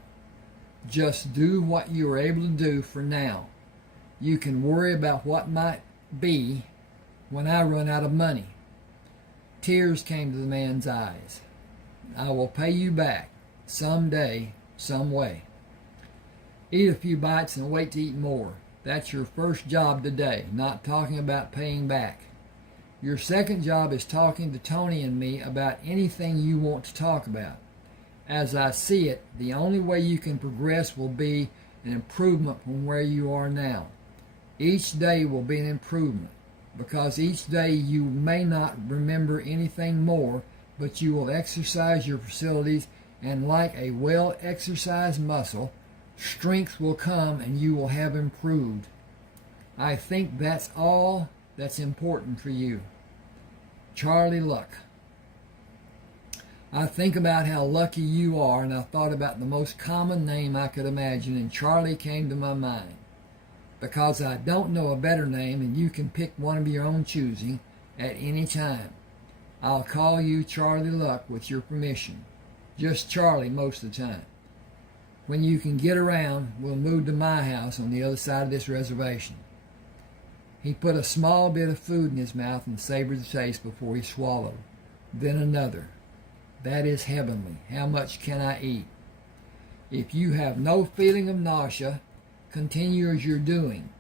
Just do what you are able to do for now. You can worry about what might be when I run out of money. Tears came to the man's eyes. I will pay you back someday, some way. Eat a few bites and wait to eat more. That's your first job today, not talking about paying back. Your second job is talking to Tony and me about anything you want to talk about. As I see it, the only way you can progress will be an improvement from where you are now. Each day will be an improvement, because each day you may not remember anything more, but you will exercise your facilities, and like a well-exercised muscle, strength will come and you will have improved. I think that's all that's important for you. Charlie Luck. I think about how lucky you are, and I thought about the most common name I could imagine, and Charlie came to my mind. Because I don't know a better name, and you can pick one of your own choosing at any time. I'll call you Charlie Luck with your permission. Just Charlie most of the time. When you can get around, we'll move to my house on the other side of this reservation. He put a small bit of food in his mouth and savored the taste before he swallowed. Then another. That is heavenly. How much can I eat? If you have no feeling of nausea, continue as you're doing.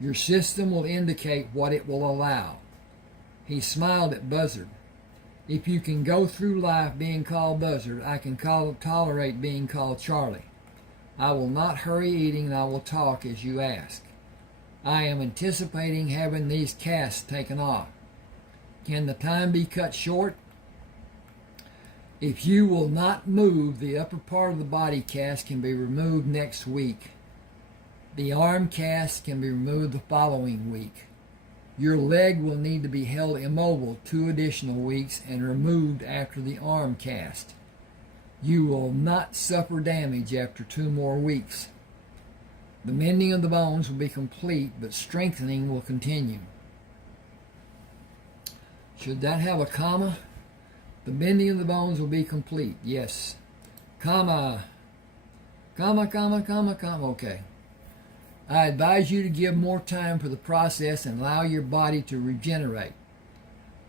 Your system will indicate what it will allow. He smiled at Buzzard. If you can go through life being called Buzzard, I can tolerate being called Charlie. I will not hurry eating, and I will talk as you ask. I am anticipating having these casts taken off. Can the time be cut short? If you will not move, the upper part of the body cast can be removed next week. The arm cast can be removed the following week. Your leg will need to be held immobile 2 additional weeks and removed after the arm cast. You will not suffer damage after 2 more weeks. The mending of the bones will be complete, but strengthening will continue. Should that have a comma? The bending of the bones will be complete. Yes. Comma. Okay. I advise you to give more time for the process and allow your body to regenerate.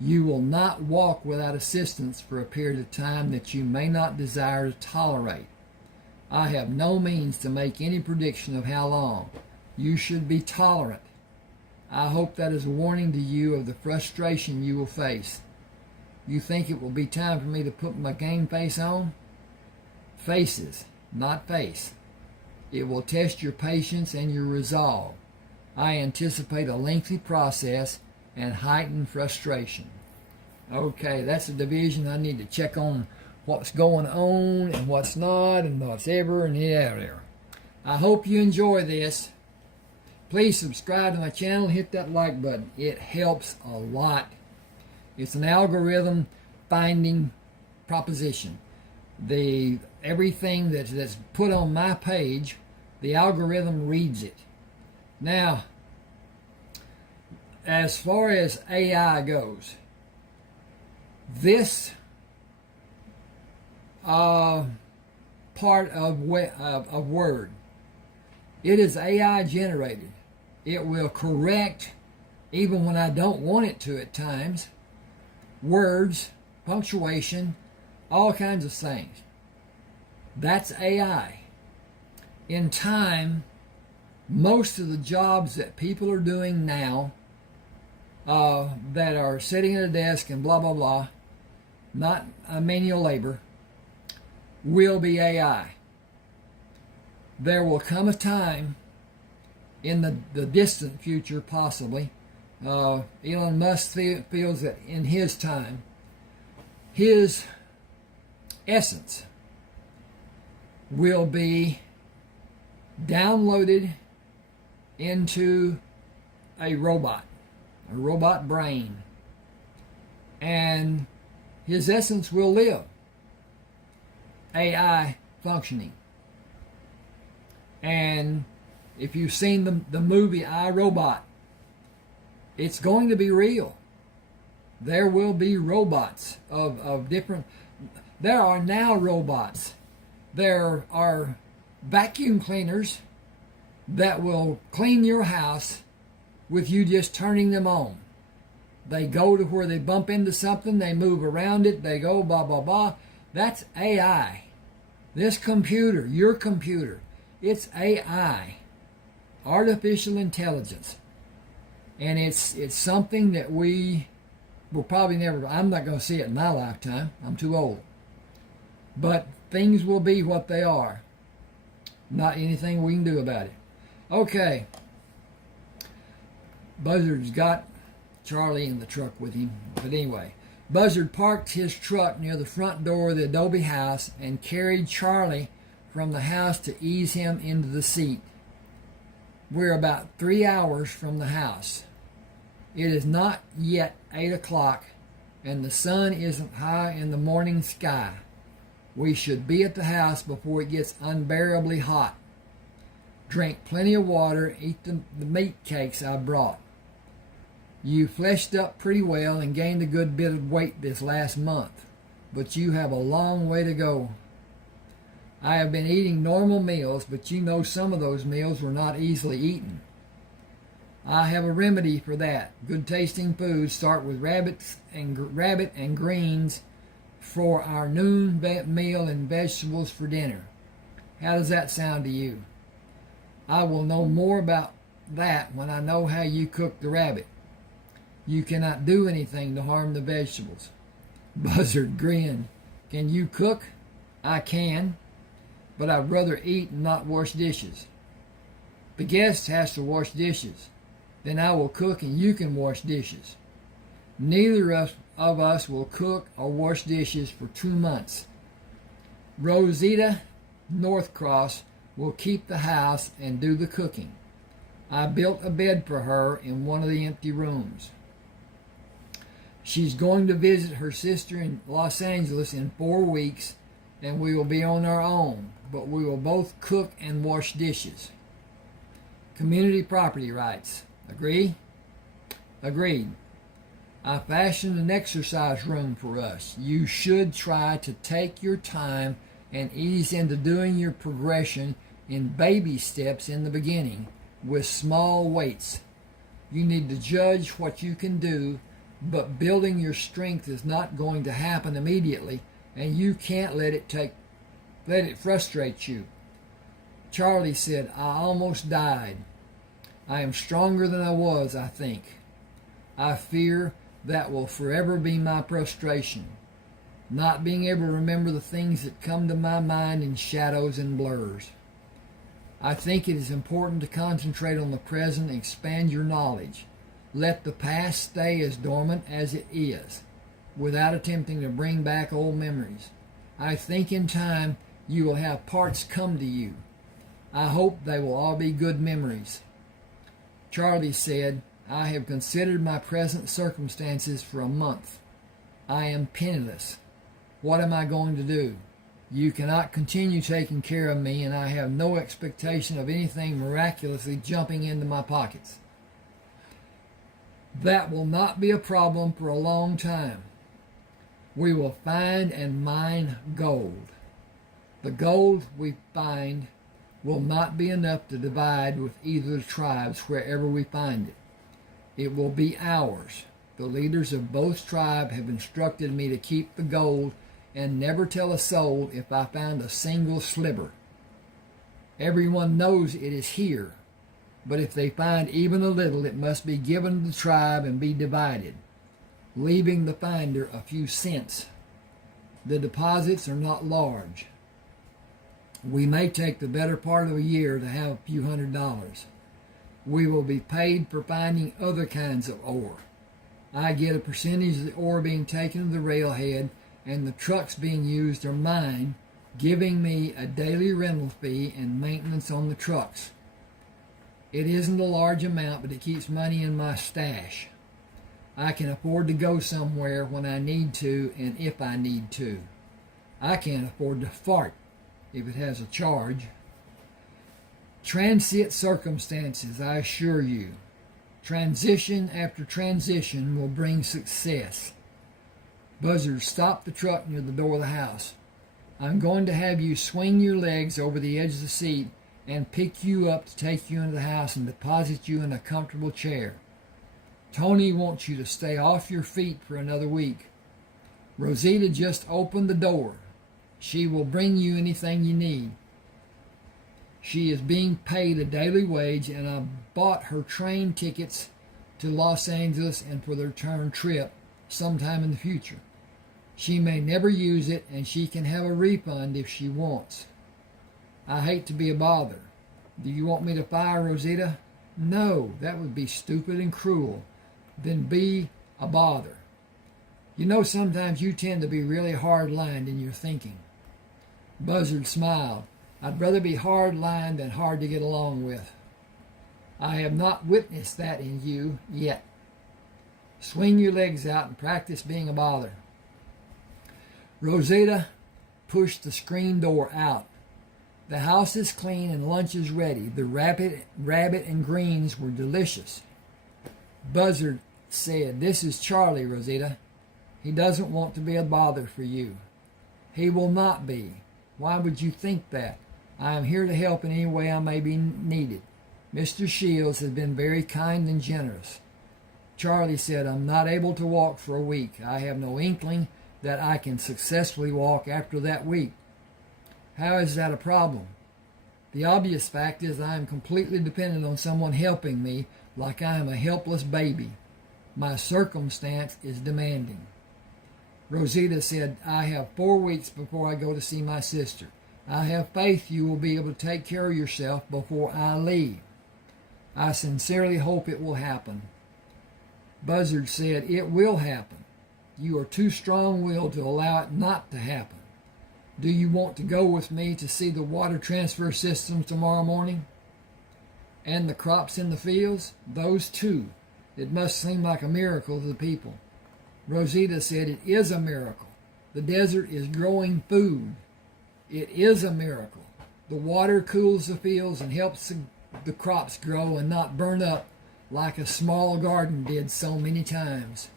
You will not walk without assistance for a period of time that you may not desire to tolerate. I have no means to make any prediction of how long. You should be tolerant. I hope that is a warning to you of the frustration you will face. You think it will be time for me to put my game face on? Faces, not face. It will test your patience and your resolve. I anticipate a lengthy process and heightened frustration. Okay, that's a division. I need to check on what's going on and what's not and what's ever and there. I hope you enjoy this. Please subscribe to my channel, hit that like button. It helps a lot. It's an algorithm finding proposition. Everything that's put on my page, the algorithm reads it. Now, as far as AI goes, this part of Word, it is AI generated. It will correct, even when I don't want it to at times, words, punctuation, all kinds of things. That's AI. In time, most of the jobs that people are doing now, that are sitting at a desk and blah, blah, blah, not manual labor, will be AI. There will come a time in the distant future, possibly, Elon Musk feels that in his time, his essence will be downloaded into a robot brain, and his essence will live, AI functioning. And if you've seen the movie I, Robot, it's going to be real. There will be robots of different... There are now robots. There are vacuum cleaners that will clean your house with you just turning them on. They go to where they bump into something, they move around it, they go blah, blah, blah. That's AI. This computer, your computer, it's AI. Artificial intelligence. And it's something that we will probably never... I'm not going to see it in my lifetime. I'm too old. But things will be what they are. Not anything we can do about it. Okay. Buzzard's got Charlie in the truck with him. But anyway, Buzzard parked his truck near the front door of the adobe house and carried Charlie from the house to ease him into the seat. We're about 3 hours from the house. It is not yet 8 o'clock, and the sun isn't high in the morning sky. We should be at the house before it gets unbearably hot. Drink plenty of water, eat the meat cakes I brought. You fleshed up pretty well and gained a good bit of weight this last month, but you have a long way to go. I have been eating normal meals, but you know some of those meals were not easily eaten. I have a remedy for that. Good tasting foods start with rabbit and greens for our noon meal and vegetables for dinner. How does that sound to you? I will know more about that when I know how you cook the rabbit. You cannot do anything to harm the vegetables. Buzzard grinned. Can you cook? I can, but I'd rather eat and not wash dishes. The guest has to wash dishes. Then I will cook and you can wash dishes. Neither of us will cook or wash dishes for 2 months. Rosita Northcross will keep the house and do the cooking. I built a bed for her in one of the empty rooms. She's going to visit her sister in Los Angeles in 4 weeks, and we will be on our own, but we will both cook and wash dishes. Community property rights. Agree? Agreed. I fashioned an exercise room for us. You should try to take your time and ease into doing your progression in baby steps in the beginning with small weights. You need to judge what you can do, but building your strength is not going to happen immediately, and you can't let it frustrate you. Charlie said, I almost died. I am stronger than I was, I think. I fear that will forever be my frustration, not being able to remember the things that come to my mind in shadows and blurs. I think it is important to concentrate on the present and expand your knowledge. Let the past stay as dormant as it is, without attempting to bring back old memories. I think in time you will have parts come to you. I hope they will all be good memories. Charlie said, I have considered my present circumstances for a month. I am penniless. What am I going to do? You cannot continue taking care of me, and I have no expectation of anything miraculously jumping into my pockets. That will not be a problem for a long time. We will find and mine gold. The gold we find will not be enough to divide with either of the tribes wherever we find it. It will be ours. The leaders of both tribes have instructed me to keep the gold and never tell a soul if I found a single sliver. Everyone knows it is here, but if they find even a little, it must be given to the tribe and be divided, leaving the finder a few cents. The deposits are not large. We may take the better part of a year to have a few $100s. We will be paid for finding other kinds of ore. I get a percentage of the ore being taken to the railhead, and the trucks being used are mine, giving me a daily rental fee and maintenance on the trucks. It isn't a large amount, but it keeps money in my stash. I can afford to go somewhere when I need to and if I need to. I can't afford to fart if it has a charge. Transient circumstances, I assure you. Transition after transition will bring success. Buzzard stopped the truck near the door of the house. I'm going to have you swing your legs over the edge of the seat and pick you up to take you into the house and deposit you in a comfortable chair. Tony wants you to stay off your feet for another week. Rosita just opened the door. She will bring you anything you need. She is being paid a daily wage, and I bought her train tickets to Los Angeles and for the return trip sometime in the future. She may never use it, and she can have a refund if she wants. I hate to be a bother. Do you want me to fire Rosita? No, that would be stupid and cruel. Then be a bother. You know, sometimes you tend to be really hard-lined in your thinking. Buzzard smiled. I'd rather be hard-lined than hard to get along with. I have not witnessed that in you yet. Swing your legs out and practice being a bother. Rosita pushed the screen door out. The house is clean and lunch is ready. The rabbit and greens were delicious. Buzzard said, This is Charlie, Rosita. He doesn't want to be a bother for you. He will not be. Why would you think that? I am here to help in any way I may be needed. Mr. Shields has been very kind and generous. Charlie said, I'm not able to walk for a week. I have no inkling that I can successfully walk after that week. How is that a problem? The obvious fact is I am completely dependent on someone helping me like I am a helpless baby. My circumstance is demanding. Rosita said, I have 4 weeks before I go to see my sister. I have faith you will be able to take care of yourself before I leave. I sincerely hope it will happen. Buzzard said, It will happen. You are too strong-willed to allow it not to happen. Do you want to go with me to see the water transfer systems tomorrow morning? And the crops in the fields? Those too. It must seem like a miracle to the people. Rosita said, It is a miracle. The desert is growing food. It is a miracle. The water cools the fields and helps the crops grow and not burn up like a small garden did so many times.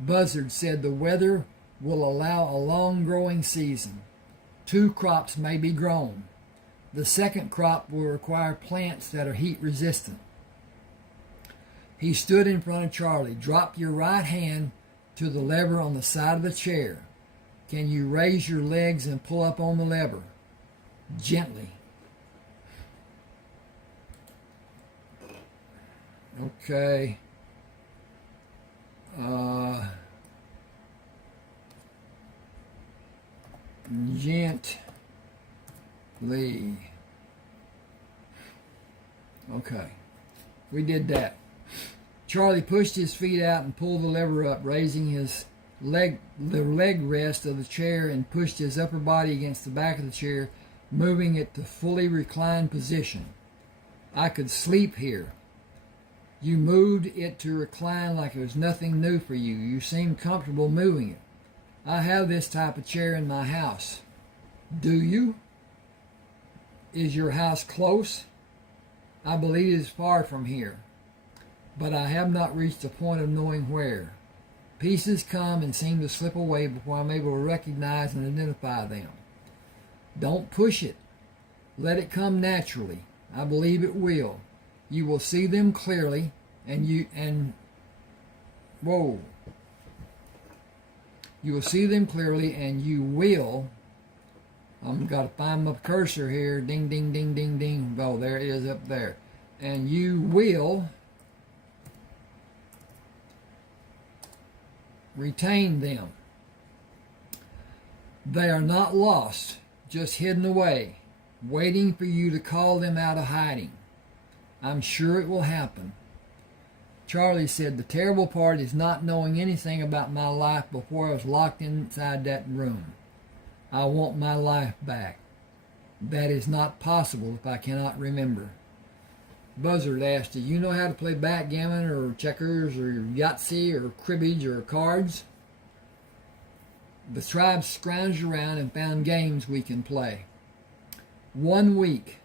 Buzzard said the weather will allow a long growing season. 2 crops may be grown. The second crop will require plants that are heat resistant. He stood in front of Charlie. Drop your right hand to the lever on the side of the chair. Can you raise your legs and pull up on the lever? Gently. Okay. Gently. Okay. We did that. Charlie pushed his feet out and pulled the lever up, raising the leg rest of the chair, and pushed his upper body against the back of the chair, moving it to fully reclined position. I could sleep here. You moved it to recline like it was nothing new for you. You seemed comfortable moving it. I have this type of chair in my house. Do you? Is your house close? I believe it is far from here, but I have not reached the point of knowing where. Pieces come and seem to slip away before I'm able to recognize and identify them. Don't push it. Let it come naturally. I believe it will. You will see them clearly, you will see them clearly, and you will. I'm got to find my cursor here. Ding, ding, ding, ding, ding. Oh, there it is up there. And you will retain them. They are not lost, just hidden away, waiting for you to call them out of hiding. I'm sure it will happen. Charlie said, the terrible part is not knowing anything about my life before I was locked inside that room. I want my life back. That is not possible if I cannot remember. Buzzard asked, do you know how to play backgammon or checkers or Yahtzee or cribbage or cards? The tribe scrounged around and found games we can play. 1 week.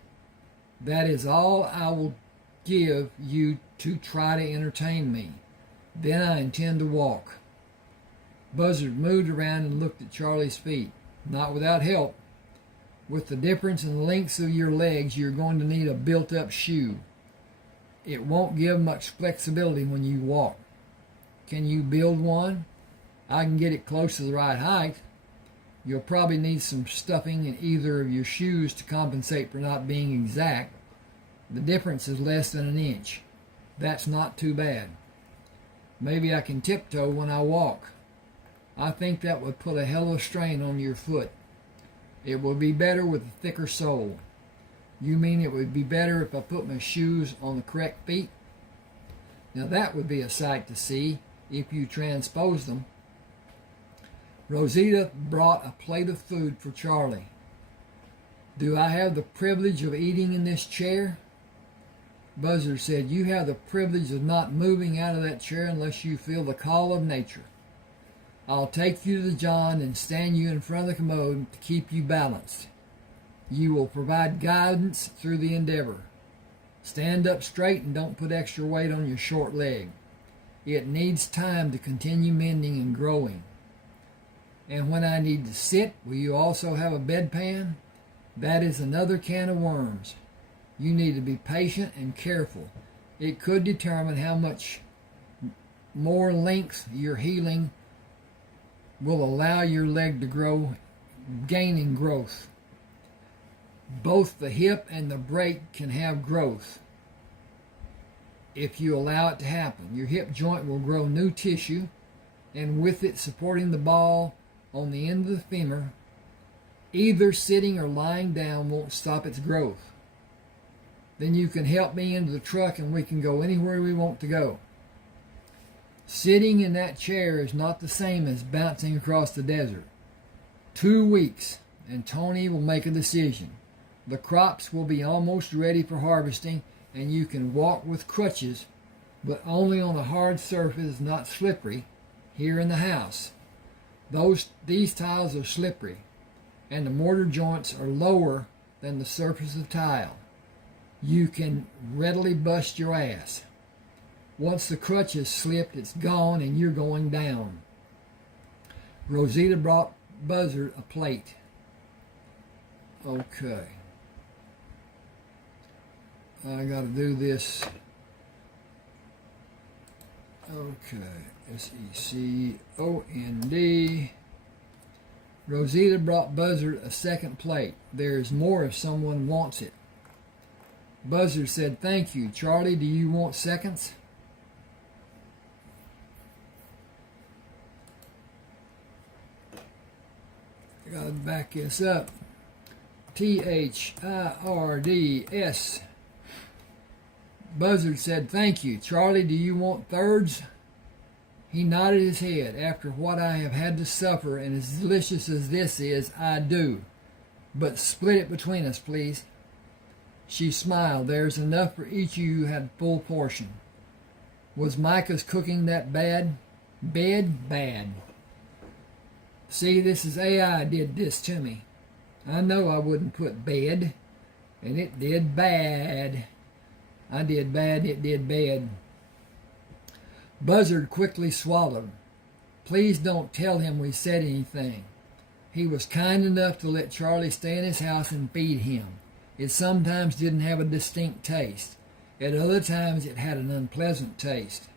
That is all I will give you to try to entertain me. Then I intend to walk. Buzzard moved around and looked at Charlie's feet. Not without help. With the difference in the lengths of your legs, you're going to need a built-up shoe. It won't give much flexibility when you walk. Can you build one? I can get it close to the right height. You'll probably need some stuffing in either of your shoes to compensate for not being exact. The difference is less than an inch. That's not too bad. Maybe I can tiptoe when I walk. I think that would put a hell of a strain on your foot. It will be better with a thicker sole. You mean it would be better if I put my shoes on the correct feet? Now that would be a sight to see if you transpose them. Rosita brought a plate of food for Charlie. Do I have the privilege of eating in this chair? Buzzard said, you have the privilege of not moving out of that chair unless you feel the call of nature. I'll take you to the John and stand you in front of the commode to keep you balanced. You will provide guidance through the endeavor. Stand up straight and don't put extra weight on your short leg. It needs time to continue mending and growing. And when I need to sit, will you also have a bedpan? That is another can of worms. You need to be patient and careful. It could determine how much more length your healing will allow your leg to grow, gaining growth. Both the hip and the break can have growth if you allow it to happen. Your hip joint will grow new tissue, and with it supporting the ball on the end of the femur, either sitting or lying down won't stop its growth. Then you can help me into the truck and we can go anywhere we want to go. Sitting in that chair is not the same as bouncing across the desert. 2 weeks, and Tony will make a decision. The crops will be almost ready for harvesting, and you can walk with crutches, but only on a hard surface, not slippery, here in the house. These tiles are slippery, and the mortar joints are lower than the surface of tile. You can readily bust your ass. Once the crutch is slipped, it's gone and you're going down. Rosita brought Buzzard a plate. Okay. I got to do this. Okay. S-E-C-O-N-D. Rosita brought Buzzard a second plate. There is more if someone wants it. Buzzard said, thank you. Charlie, do you want seconds? I got to back this up. THIRDS Buzzard said, "Thank you. Charlie, do you want thirds?" He nodded his head. "After what I have had to suffer, and as delicious as this is, I do. But split it between us, please." She smiled. "There's enough for each of you had full portion." Was Micah's cooking that bad? Bad. See, this is AI did this to me. I know I wouldn't put bad, and it did bad. I did bad, it did bad. Buzzard quickly swallowed. "Please don't tell him we said anything. He was kind enough to let Charlie stay in his house and feed him. It sometimes didn't have a distinct taste. At other times it had an unpleasant taste."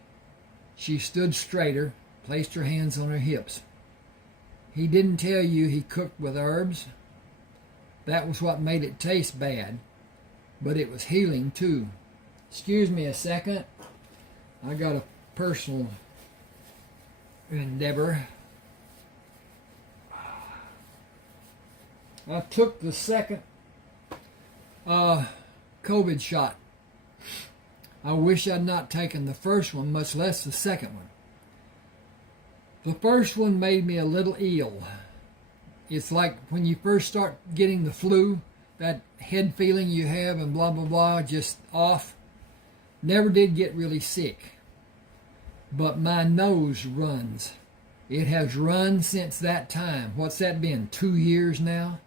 She stood straighter, placed her hands on her hips. "He didn't tell you he cooked with herbs? That was what made it taste bad. But it was healing, too." Excuse me a second. I got a personal endeavor. I took the second COVID shot. I wish I'd not taken the first one, much less the second one. The first one made me a little ill. It's like when you first start getting the flu, that head feeling you have and blah, blah, blah, just off. Never did get really sick. But my nose runs. It has run since that time. What's that been, 2 years now?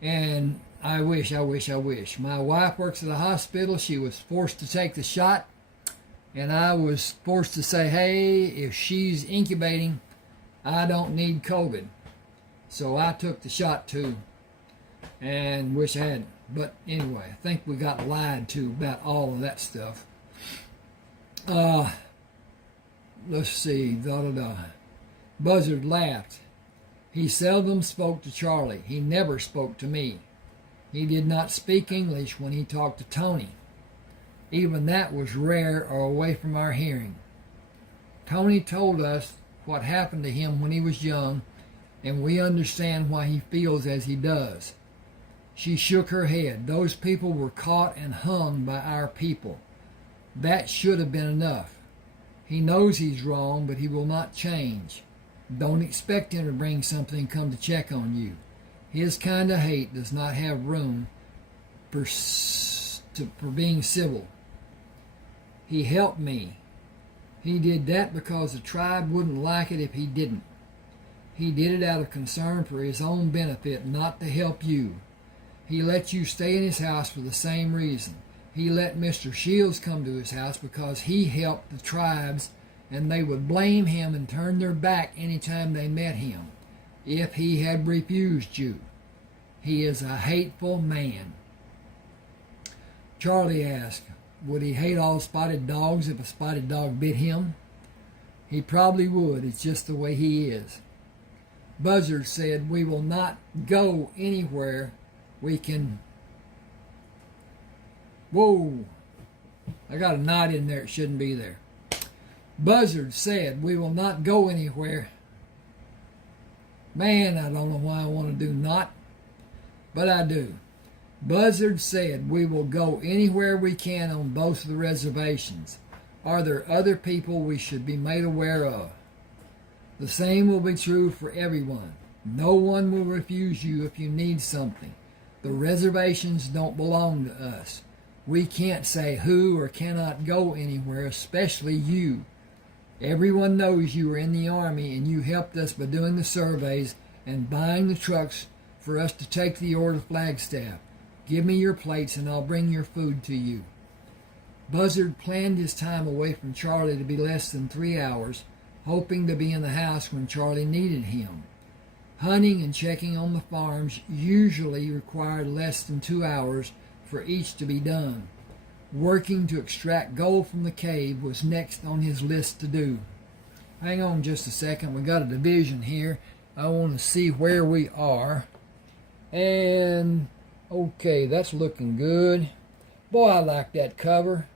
And I wish. My wife works at a hospital. She was forced to take the shot. And I was forced to say, hey, if she's incubating, I don't need COVID. So I took the shot too. And wish I hadn't. But anyway, I think we got lied to about all of that stuff. Let's see. Buzzard laughed. He seldom spoke to Charlie. He never spoke to me. He did not speak English when he talked to Tony. Even that was rare or away from our hearing. Tony told us what happened to him when he was young, and we understand why he feels as he does. She shook her head. Those people were caught and hung by our people. That should have been enough. He knows he's wrong, but he will not change. Don't expect him to bring something and come to check on you. His kind of hate does not have room for being civil. He helped me. He did that because the tribe wouldn't like it if he didn't. He did it out of concern for his own benefit, not to help you. He let you stay in his house for the same reason. He let Mr. Shields come to his house because he helped the tribes, and they would blame him and turn their back any time they met him if he had refused you. He is a hateful man. Charlie asked, would he hate all spotted dogs if a spotted dog bit him? He probably would. It's just the way he is. Buzzard said, we will not go anywhere we can... Whoa! I got a knot in there. It shouldn't be there. Buzzard said, we will not go anywhere. Man, I don't know why I want to do not, but I do. Buzzard said, we will go anywhere we can on both of the reservations. Are there other people we should be made aware of? The same will be true for everyone. No one will refuse you if you need something. The reservations don't belong to us. We can't say who or cannot go anywhere, especially you. Everyone knows you were in the Army and you helped us by doing the surveys and buying the trucks for us to take the ore to Flagstaff. Give me your plates and I'll bring your food to you. Buzzard planned his time away from Charlie to be less than 3 hours, hoping to be in the house when Charlie needed him. Hunting and checking on the farms usually required less than 2 hours for each to be done. Working to extract gold from the cave was next on his list to do. Hang on just a second. We got a division here. I want to see where we are. And okay, that's looking good. Boy, I like that cover.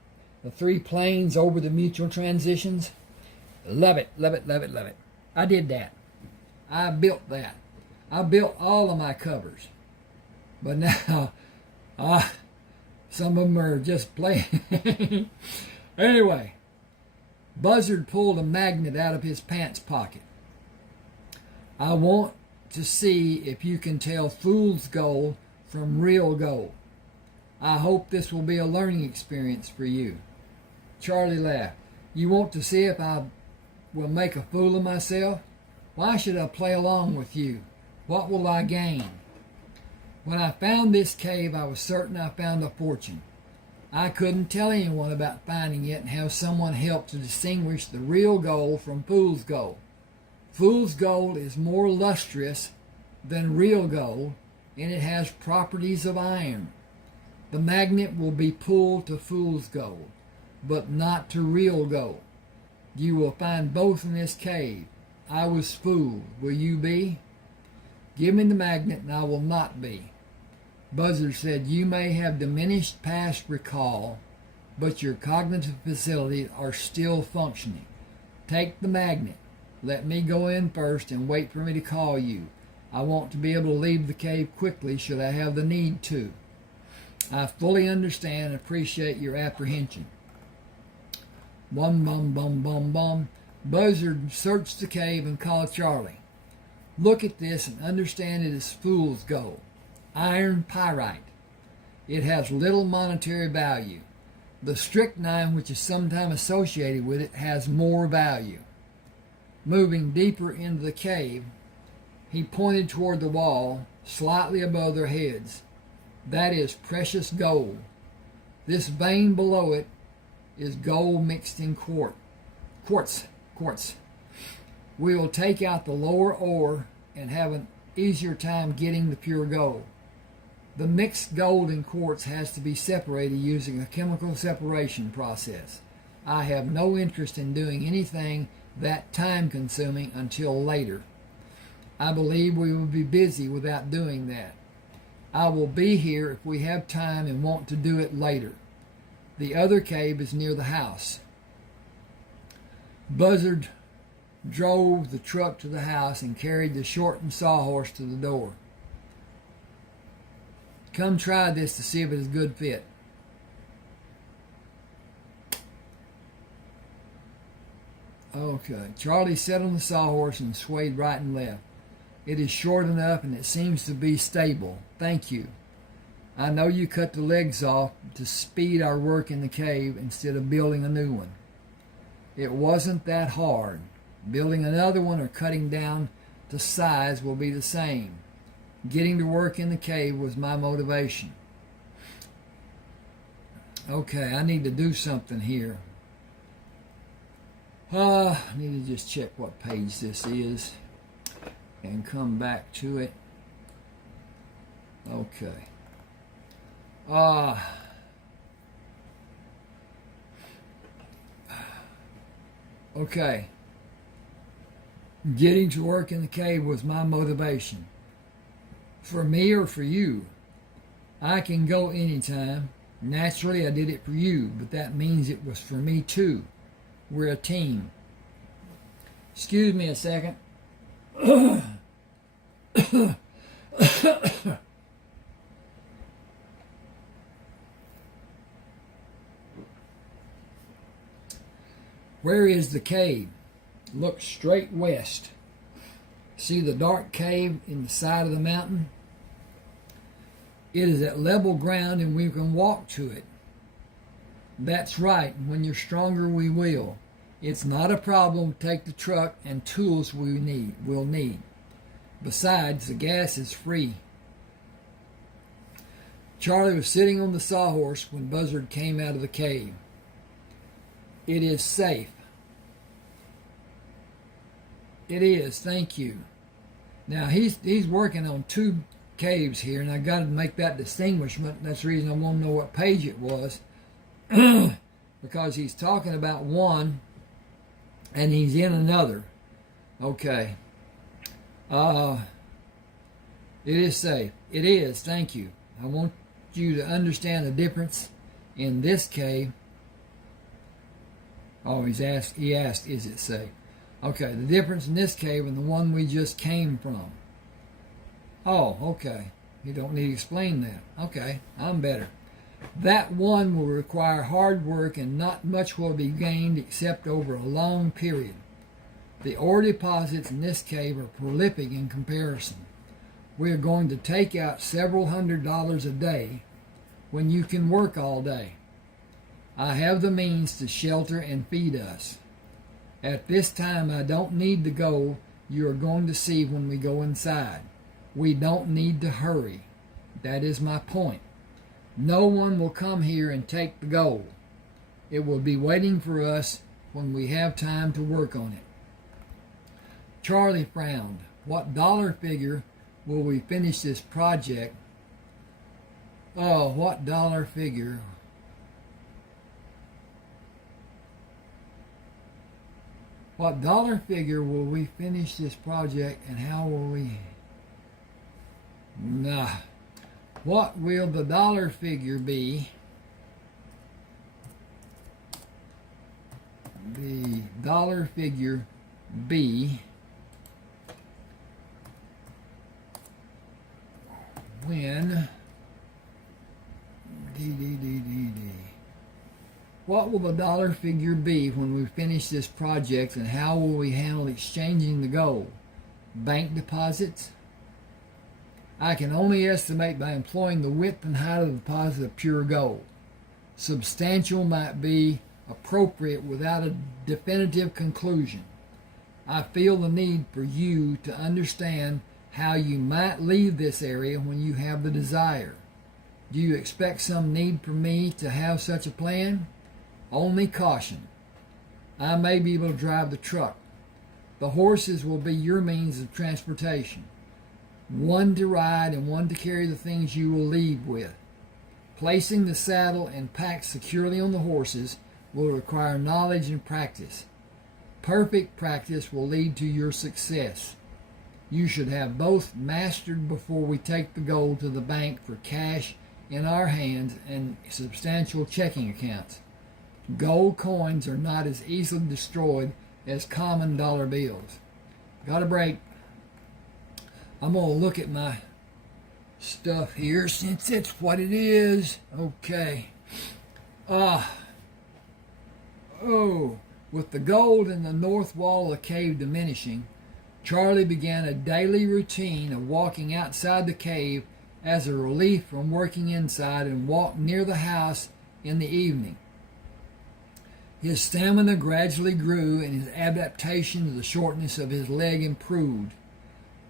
The 3 planes over the mutual transitions. Love it, love it, love it, love it. I did that. I built that. I built all of my covers. But now, Some of them are just playing. Anyway, Buzzard pulled a magnet out of his pants pocket. I want to see if you can tell fool's gold from real gold. I hope this will be a learning experience for you. Charlie laughed. You want to see if I will make a fool of myself? Why should I play along with you? What will I gain? When I found this cave, I was certain I found a fortune. I couldn't tell anyone about finding it and have someone help to distinguish the real gold from fool's gold. Fool's gold is more lustrous than real gold, and it has properties of iron. The magnet will be pulled to fool's gold, but not to real gold. You will find both in this cave. I was fooled. Will you be? Give me the magnet and I will not be. Buzzard said, you may have diminished past recall, but your cognitive facilities are still functioning. Take the magnet. Let me go in first and wait for me to call you. I want to be able to leave the cave quickly should I have the need to. I fully understand and appreciate your apprehension. Bum, bum, bum, bum, bum. Buzzard searched the cave and called Charlie. Look at this and understand it is fool's gold. Iron pyrite. It has little monetary value. The strychnine, which is sometimes associated with it, has more value. Moving deeper into the cave, he pointed toward the wall, slightly above their heads. That is precious gold. This vein below it is gold mixed in quartz. We will take out the lower ore and have an easier time getting the pure gold. The mixed gold and quartz has to be separated using a chemical separation process. I have no interest in doing anything that time-consuming until later. I believe we will be busy without doing that. I will be here if we have time and want to do it later. The other cave is near the house. Buzzard drove the truck to the house and carried the shortened sawhorse to the door. Come try this to see if it is a good fit. Okay. Charlie sat on the sawhorse and swayed right and left. It is short enough and it seems to be stable. Thank you. I know you cut the legs off to speed our work in the cave instead of building a new one. It wasn't that hard. Building another one or cutting down to size will be the same. Getting to work in the cave was my motivation. Okay, I need to do something here. I need to just check what page this is and come back to it. Okay. Okay. Getting to work in the cave was my motivation. For me or for you? I can go anytime. Naturally, I did it for you, but that means it was for me too. We're a team. Excuse me a second. Where is the cave? Look straight west. See the dark cave in the side of the mountain? It is at level ground and we can walk to it. That's right. When you're stronger, we will. It's not a problem to take the truck and tools we'll need. Besides, the gas is free. Charlie was sitting on the sawhorse when Buzzard came out of the cave. It is safe. It is, thank you. Now, he's working on two caves here, and I got to make that distinguishment. That's the reason I want to know what page it was. Because he's talking about one, and he's in another. Okay. It is safe. It is, thank you. I want you to understand the difference in this cave. Oh, he asked, is it safe? Okay, the difference in this cave and the one we just came from. Oh, okay. You don't need to explain that. Okay, I'm better. That one will require hard work, and not much will be gained except over a long period. The ore deposits in this cave are prolific in comparison. We are going to take out several $100s a day when you can work all day. I have the means to shelter and feed us. At this time, I don't need the gold you are going to see when we go inside. We don't need to hurry. That is my point. No one will come here and take the gold. It will be waiting for us when we have time to work on it. Charlie frowned. What dollar figure will we finish this project? Oh, what dollar figure? What dollar figure will we finish this project, and how will we... Nah. What will the dollar figure be? The dollar figure be when What will the dollar figure be when we finish this project, and how will we handle exchanging the gold? Bank deposits? I can only estimate by employing the width and height of the deposit of pure gold. Substantial might be appropriate without a definitive conclusion. I feel the need for you to understand how you might leave this area when you have the desire. Do you expect some need for me to have such a plan? Only caution. I may be able to drive the truck. The horses will be your means of transportation. One to ride and one to carry the things you will leave with. Placing the saddle and pack securely on the horses will require knowledge and practice. Perfect practice will lead to your success. You should have both mastered before we take the gold to the bank for cash in our hands and substantial checking accounts. Gold coins are not as easily destroyed as common dollar bills. Got a break. I'm going to look at my stuff here since it's what it is. Okay. With the gold in the north wall of the cave diminishing, Charlie began a daily routine of walking outside the cave as a relief from working inside, and walked near the house in the evening. His stamina gradually grew, and his adaptation to the shortness of his leg improved.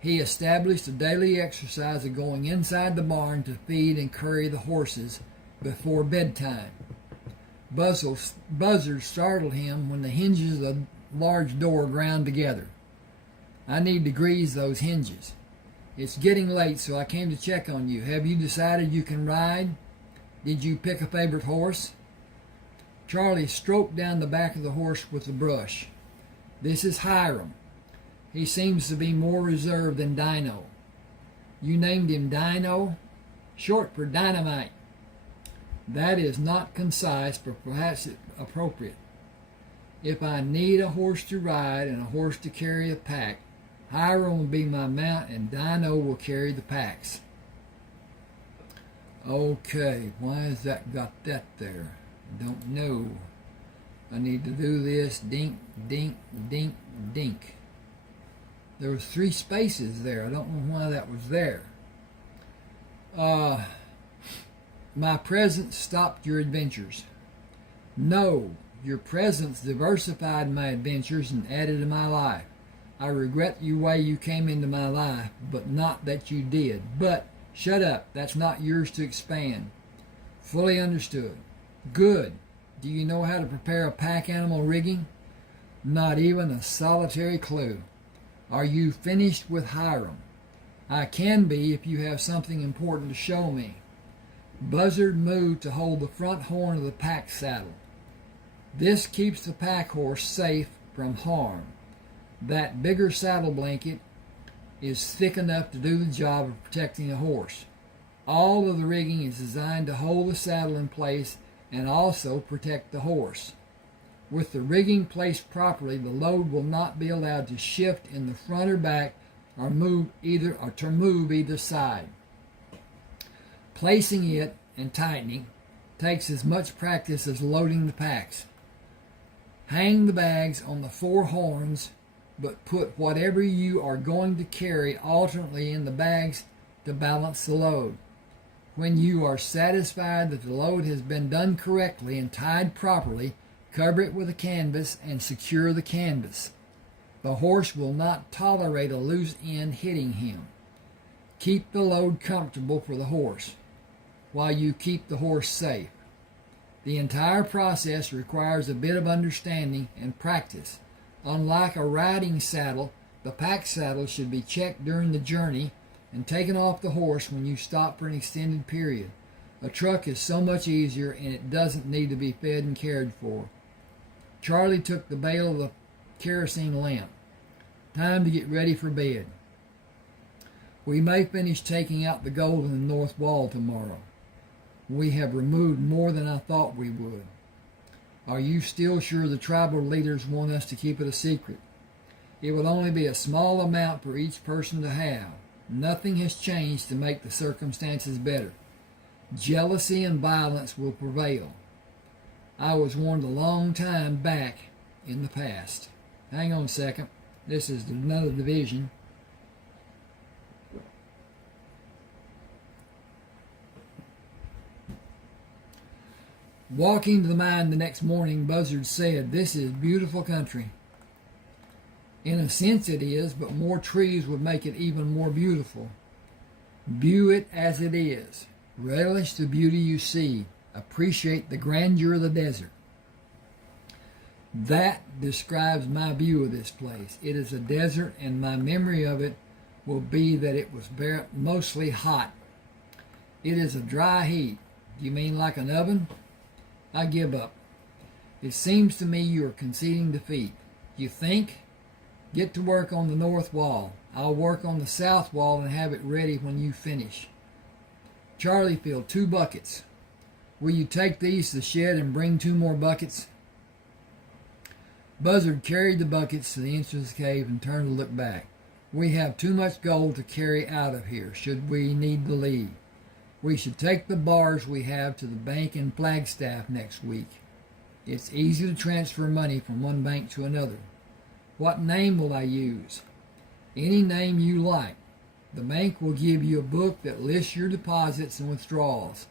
He established a daily exercise of going inside the barn to feed and curry the horses before bedtime. Buzzards startled him when the hinges of the large door ground together. I need to grease those hinges. It's getting late, so I came to check on you. Have you decided you can ride? Did you pick a favorite horse? Charlie stroked down the back of the horse with the brush. This is Hiram. He seems to be more reserved than Dino. You named him Dino? Short for dynamite. That is not concise, but perhaps appropriate. If I need a horse to ride and a horse to carry a pack, Hiram will be my mount and Dino will carry the packs. Okay, why has that got that there? I don't know. I need to do this. Dink, dink, dink, dink. There was 3 spaces there. I don't know why that was there. My presence stopped your adventures. No, your presence diversified my adventures and added to my life. I regret the way you came into my life, but not that you did. But, shut up. That's not yours to expand. Fully understood. Good. Do you know how to prepare a pack animal rigging? Not even a solitary clue. Are you finished with Hiram? I can be if you have something important to show me. Buzzard moved to hold the front horn of the pack saddle. This keeps the pack horse safe from harm. That bigger saddle blanket is thick enough to do the job of protecting the horse. All of the rigging is designed to hold the saddle in place and also protect the horse. With the rigging placed properly, the load will not be allowed to shift in the front or back or move either side. Placing it and tightening takes as much practice as loading the packs. Hang the bags on the 4 horns, but put whatever you are going to carry alternately in the bags to balance the load. When you are satisfied that the load has been done correctly and tied properly, cover it with a canvas and secure the canvas. The horse will not tolerate a loose end hitting him. Keep the load comfortable for the horse, while you keep the horse safe. The entire process requires a bit of understanding and practice. Unlike a riding saddle, the pack saddle should be checked during the journey and taken off the horse when you stop for an extended period. A truck is so much easier and it doesn't need to be fed and cared for. Charlie took the bail of the kerosene lamp. Time to get ready for bed. We may finish taking out the gold in the north wall tomorrow. We have removed more than I thought we would. Are you still sure the tribal leaders want us to keep it a secret? It will only be a small amount for each person to have. Nothing has changed to make the circumstances better. Jealousy and violence will prevail. I was warned a long time back in the past. Hang on a second. This is another division. Walking to the mine the next morning, Buzzard said, "This is beautiful country." In a sense it is, but more trees would make it even more beautiful. View it as it is. Relish the beauty you see. Appreciate the grandeur of the desert. That describes my view of this place. It is a desert, and my memory of it will be that it was mostly hot. It is a dry heat. Do you mean like an oven? I give up. It seems to me you are conceding defeat. You think? Get to work on the north wall. I'll work on the south wall and have it ready when you finish. Charlie filled 2 buckets. Will you take these to the shed and bring 2 more buckets? Buzzard carried the buckets to the entrance of the cave and turned to look back. We have too much gold to carry out of here, should we need to leave. We should take the bars we have to the bank in Flagstaff next week. It's easy to transfer money from one bank to another. What name will I use? Any name you like. The bank will give you a book that lists your deposits and withdrawals.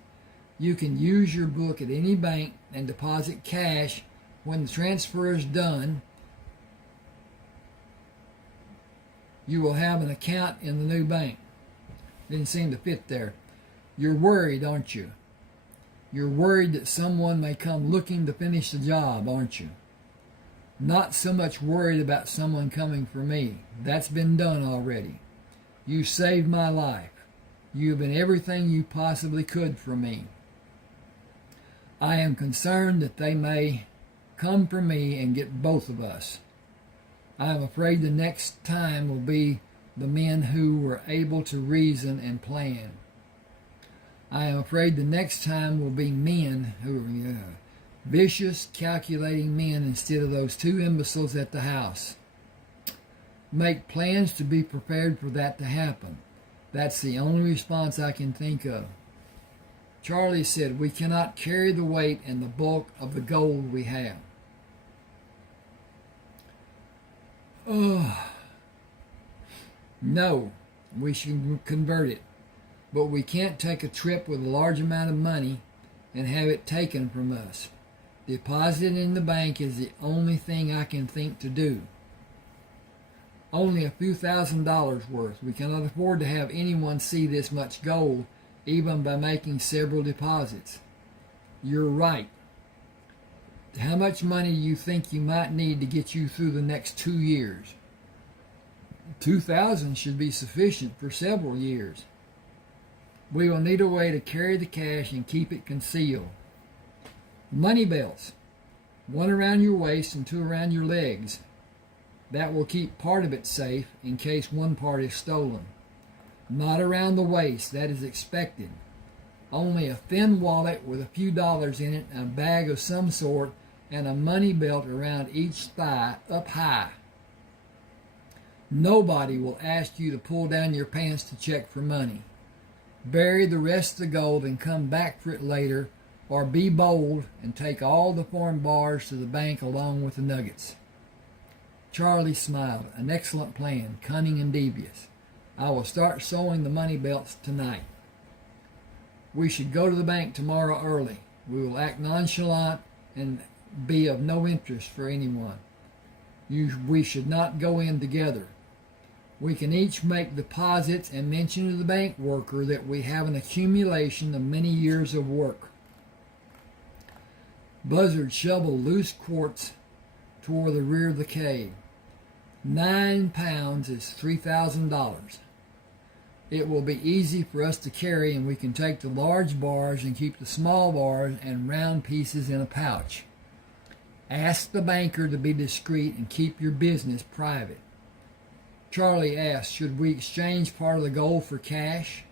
You can use your book at any bank and deposit cash when the transfer is done. You will have an account in the new bank. Didn't seem to fit there. You're worried, aren't you? You're worried that someone may come looking to finish the job, aren't you? Not so much worried about someone coming for me. That's been done already. You saved my life. You have been everything you possibly could for me. I am concerned that they may come for me and get both of us. I am afraid the next time will be the men who were able to reason and plan. I am afraid the next time will be men who are vicious, calculating men instead of those 2 imbeciles at the house. Make plans to be prepared for that to happen. That's the only response I can think of. Charlie said, we cannot carry the weight and the bulk of the gold we have. No, we should convert it. But we can't take a trip with a large amount of money and have it taken from us. Deposit in the bank is the only thing I can think to do. Only a few $1,000s worth. We cannot afford to have anyone see this much gold, even by making several deposits. You're right. How much money do you think you might need to get you through the next 2 years? 2,000 should be sufficient for several years. We will need a way to carry the cash and keep it concealed. Money belts. 1 around your waist and 2 around your legs. That will keep part of it safe in case one part is stolen. Not around the waist, that is expected. Only a thin wallet with a few dollars in it, a bag of some sort, and a money belt around each thigh up high. Nobody will ask you to pull down your pants to check for money. Bury the rest of the gold and come back for it later or be bold and take all the foreign bars to the bank along with the nuggets. Charlie smiled. An excellent plan, cunning and devious. I will start sewing the money belts tonight. We should go to the bank tomorrow early. We will act nonchalant and be of no interest for anyone. We should not go in together. We can each make deposits and mention to the bank worker that we have an accumulation of many years of work. Buzzard shoveled loose quartz toward the rear of the cave. 9 pounds is $3,000. It will be easy for us to carry, and we can take the large bars and keep the small bars and round pieces in a pouch. Ask the banker to be discreet and keep your business private. Charlie asked, should we exchange part of the gold for cash?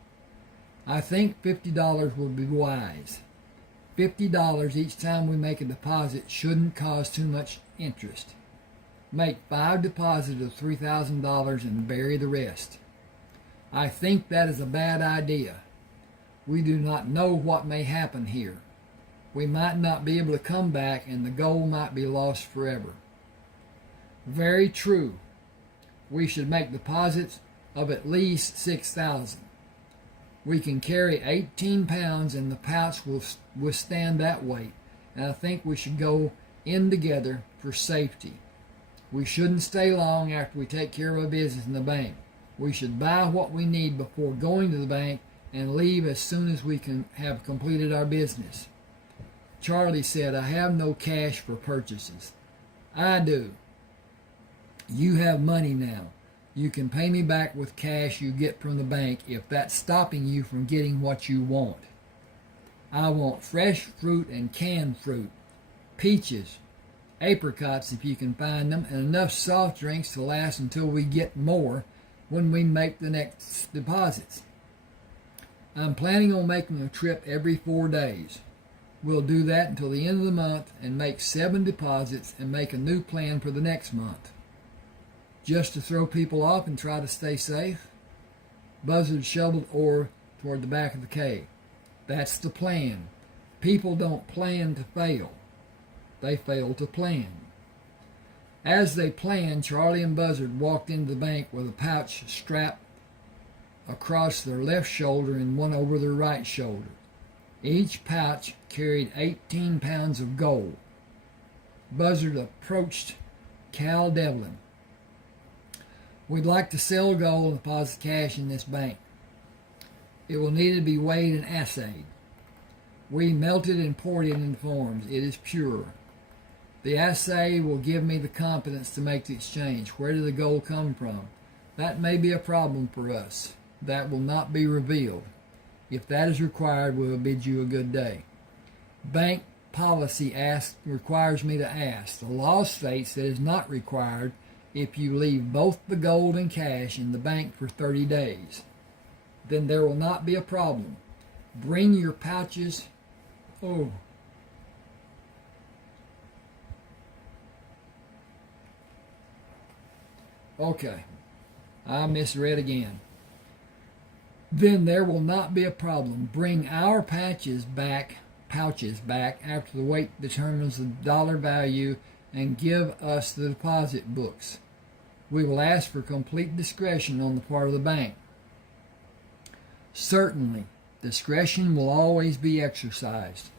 I think $50 would be wise. $50 each time we make a deposit shouldn't cause too much interest. Make 5 deposits of $3,000 and bury the rest. I think that is a bad idea. We do not know what may happen here. We might not be able to come back, and the gold might be lost forever. Very true. We should make deposits of at least 6,000. We can carry 18 pounds, and the pouch will withstand that weight, and I think we should go in together for safety. We shouldn't stay long after we take care of our business in the bank. We should buy what we need before going to the bank and leave as soon as we can have completed our business. Charlie said, I have no cash for purchases. I do. You have money now. You can pay me back with cash you get from the bank if that's stopping you from getting what you want. I want fresh fruit and canned fruit, peaches, apricots if you can find them, and enough soft drinks to last until we get more when we make the next deposits. I'm planning on making a trip every 4 days. We'll do that until the end of the month and make 7 deposits and make a new plan for the next month. Just to throw people off and try to stay safe? Buzzard shoveled ore toward the back of the cave. That's the plan. People don't plan to fail. They fail to plan. As they planned, Charlie and Buzzard walked into the bank with a pouch strapped across their left shoulder and one over their right shoulder. Each pouch carried 18 pounds of gold. Buzzard approached Cal Devlin. We'd like to sell gold and deposit cash in this bank. It will need to be weighed and assayed. We melt it and pour it into forms. It is pure. The assay will give me the confidence to make the exchange. Where did the gold come from? That may be a problem for us. That will not be revealed. If that is required, we will bid you a good day. Bank policy requires me to ask. The law states that it is not required if you leave both the gold and cash in the bank for 30 days. Then there will not be a problem. Bring your pouches. Oh. Okay. I misread again. Then there will not be a problem. Bring our pouches back after the weight determines the dollar value and give us the deposit books. We will ask for complete discretion on the part of the bank. Certainly, discretion will always be exercised.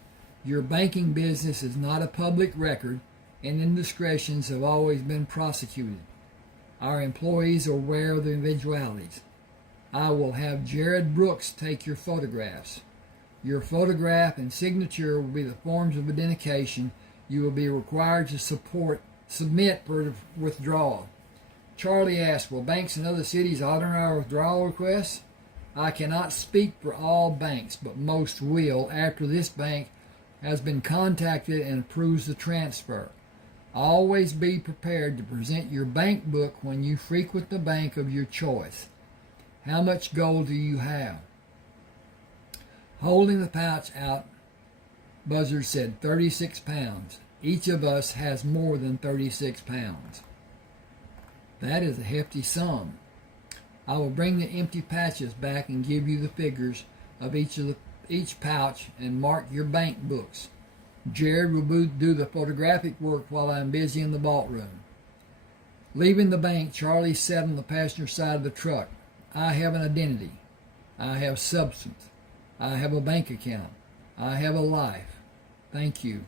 Your banking business is not a public record, and indiscretions have always been prosecuted. Our employees are aware of the eventualities. I will have Jared Brooks take your photographs. Your photograph and signature will be the forms of identification you will be required to submit for withdrawal. Charlie asked, will banks in other cities honor our withdrawal requests? I cannot speak for all banks, but most will after this bank has been contacted and approves the transfer. Always be prepared to present your bank book when you frequent the bank of your choice. How much gold do you have? Holding the pouch out, Buzzard said, 36 pounds. Each of us has more than 36 pounds. That is a hefty sum. I will bring the empty pouches back and give you the figures of each of each pouch and mark your bank books. Jared will do the photographic work while I'm busy in the vault room. Leaving the bank, Charlie sat on the passenger side of the truck. I have an identity. I have substance. I have a bank account. I have a life. Thank you.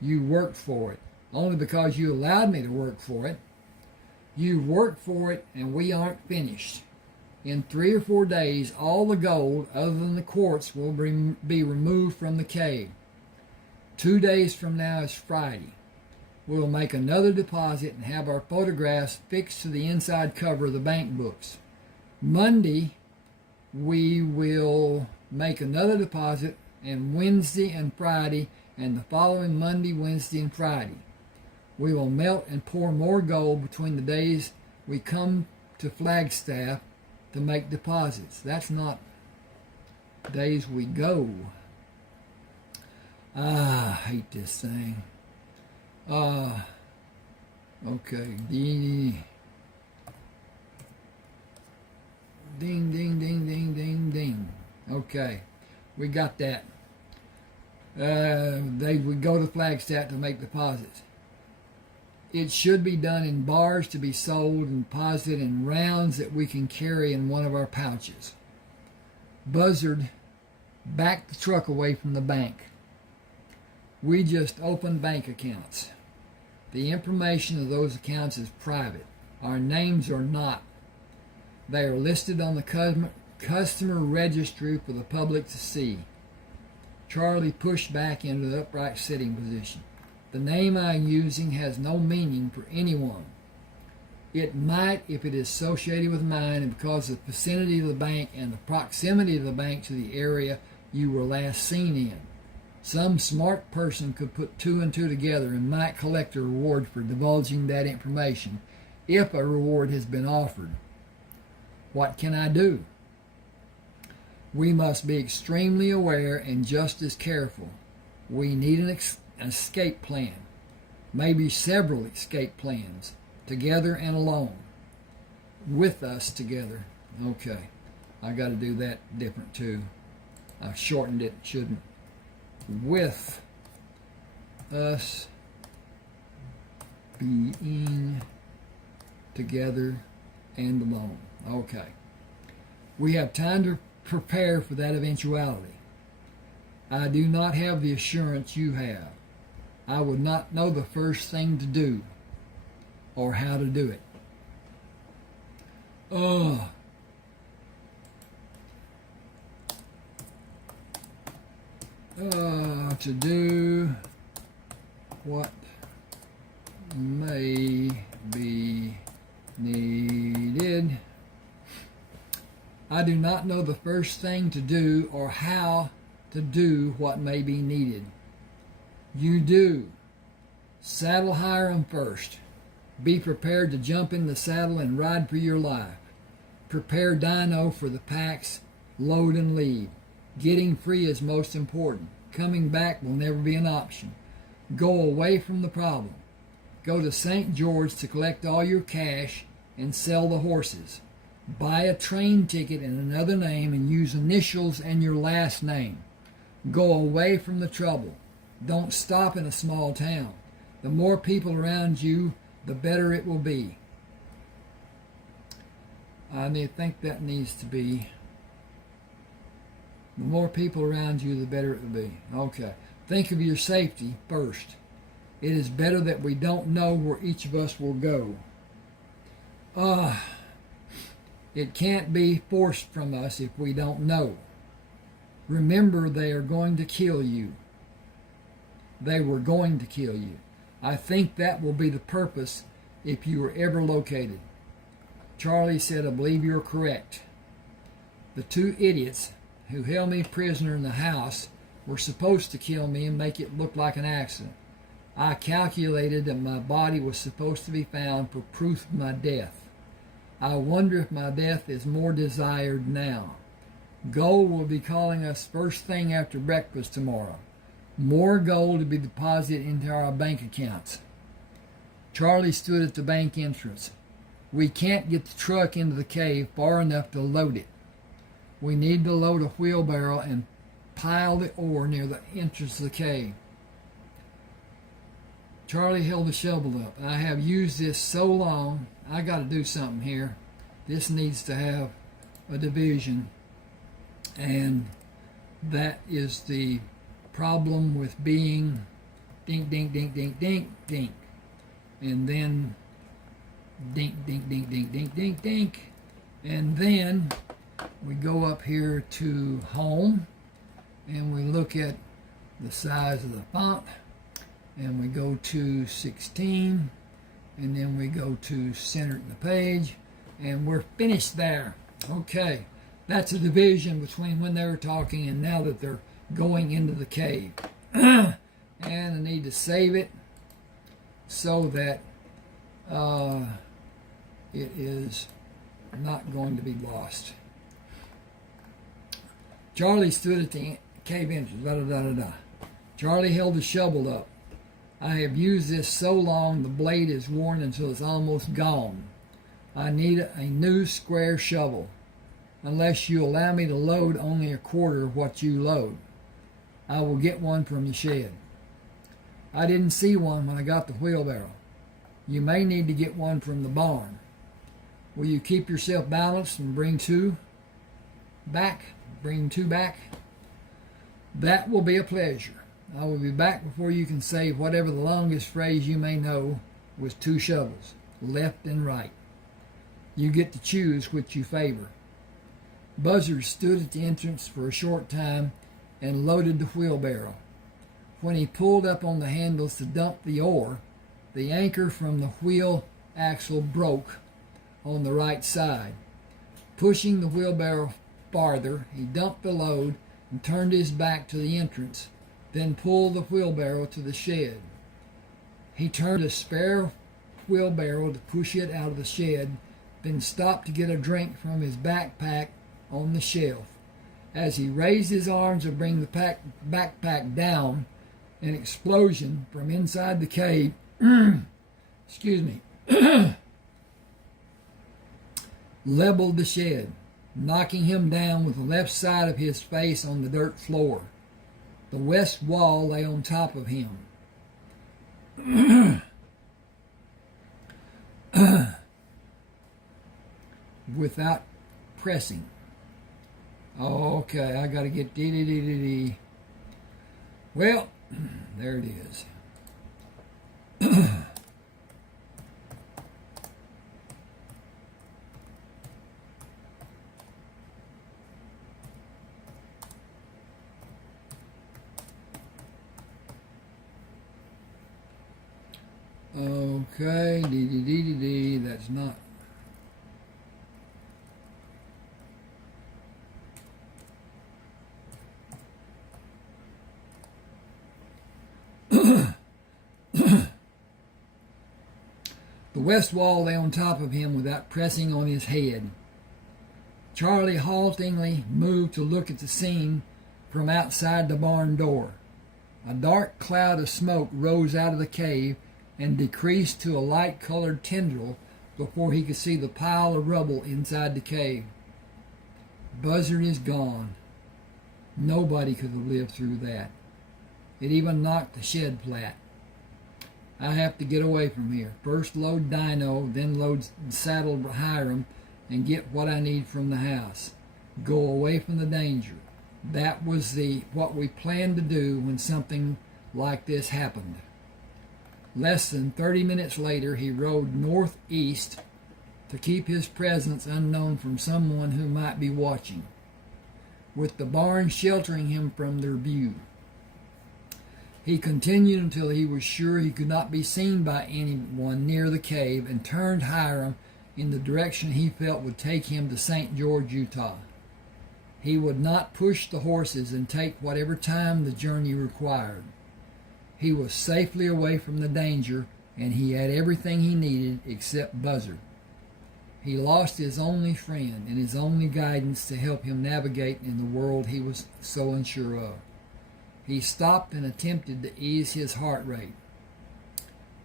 You worked for it, only because you allowed me to work for it. You worked for it, and we aren't finished. In 3 or 4 days, all the gold, other than the quartz, will be removed from the cave. 2 days from now is Friday. We will make another deposit and have our photographs fixed to the inside cover of the bank books. Monday, we will make another deposit, and Wednesday and Friday, and the following Monday, Wednesday, and Friday. We will melt and pour more gold between the days we come to Flagstaff to make deposits. That's not days we go. I hate this thing. Okay. Ding, ding, ding, ding, ding, ding. Okay. We got that. They would go to Flagstaff to make deposits. It should be done in bars to be sold and deposited in rounds that we can carry in one of our pouches. Buzzard backed the truck away from the bank. We just opened bank accounts. The information of those accounts is private. Our names are not. They are listed on the customer registry for the public to see. Charlie pushed back into the upright sitting position. The name I am using has no meaning for anyone. It might if it is associated with mine, and because of the vicinity of the bank and the proximity of the bank to the area you were last seen in. Some smart person could put 2 and 2 together and might collect a reward for divulging that information, if a reward has been offered. What can I do? We must be extremely aware and just as careful. We need an escape plan, maybe several escape plans, together and alone, with us together. Okay, I got to do that different too. I shortened it, shouldn't. With us being together and alone. Okay, we have time to prepare for that eventuality. I do not have the assurance you have. I would not know the first thing to do or how to do it. To do what may be needed. I do not know the first thing to do or how to do what may be needed. You do. Saddle Hiram first. Be prepared to jump in the saddle and ride for your life. Prepare Dino for the packs, load and leave. Getting free is most important. Coming back will never be an option. Go away from the problem. Go to St. George to collect all your cash and sell the horses. Buy a train ticket in another name and use initials and your last name. Go away from the trouble. Don't stop in a small town. The more people around you, the better it will be. I think that needs to be, the more people around you, the better it will be. Okay. Think of your safety first. It is better that we don't know where each of us will go. It can't be forced from us if we don't know. Remember, they are going to kill you. They were going to kill you. I think that will be the purpose if you were ever located. Charlie said, I believe you're correct. The 2 idiots who held me prisoner in the house were supposed to kill me and make it look like an accident. I calculated that my body was supposed to be found for proof of my death. I wonder if my death is more desired now. Gold will be calling us first thing after breakfast tomorrow. More gold to be deposited into our bank accounts. Charlie stood at the bank entrance. We can't get the truck into the cave far enough to load it. We need to load a wheelbarrow and piled the ore near the entrance of the cave. Charlie held the shovel up. I have used this so long, I got to do something here. This needs to have a division, and that is the problem with being dink, dink, dink, dink, dink, dink, and then dink, dink, dink, dink, dink, dink, dink, and then we go up here to home, and we look at the size of the font, and we go to 16, and then we go to center the page, and we're finished there. Okay, that's a division between when they were talking and now that they're going into the cave. And I need to save it so that it is not going to be lost. Charlie stood at the cave entrance. Da, da, da, da, da. Charlie held the shovel up. I have used this so long the blade is worn until it's almost gone. I need a new square shovel, unless you allow me to load only a quarter of what you load. I will get one from the shed. I didn't see one when I got the wheelbarrow. You may need to get one from the barn. Will you keep yourself balanced and bring two back? Bring two back? That will be a pleasure. I will be back before you can say whatever the longest phrase you may know with two shovels, left and right. You get to choose which you favor. Buzzard stood at the entrance for a short time and loaded the wheelbarrow. When he pulled up on the handles to dump the ore, the anchor from the wheel axle broke on the right side. Pushing the wheelbarrow farther, he dumped the load and turned his back to the entrance, then pulled the wheelbarrow to the shed. He turned a spare wheelbarrow to push it out of the shed, then stopped to get a drink from his backpack on the shelf. As he raised his arms to bring the backpack down, an explosion from inside the cave leveled the shed, knocking him down with the left side of his face on the dirt floor. The west wall lay on top of him. Without pressing. Okay, I got to get dee. Well, there it is. Okay, dee, that's not. The west wall lay on top of him without pressing on his head. Charlie haltingly moved to look at the scene from outside the barn door. A dark cloud of smoke rose out of the cave and decreased to a light-colored tendril before he could see the pile of rubble inside the cave. Buzzard is gone. Nobody could have lived through that. It even knocked the shed flat. I have to get away from here. First load Dino, then load saddle Hiram, and get what I need from the house. Go away from the danger. That was what we planned to do when something like this happened. Less than 30 minutes later, he rode northeast to keep his presence unknown from someone who might be watching, with the barn sheltering him from their view. He continued until he was sure he could not be seen by anyone near the cave and turned Hiram in the direction he felt would take him to St. George, Utah. He would not push the horses and take whatever time the journey required. He was safely away from the danger, and he had everything he needed except Buzzard. He lost his only friend and his only guidance to help him navigate in the world he was so unsure of. He stopped and attempted to ease his heart rate.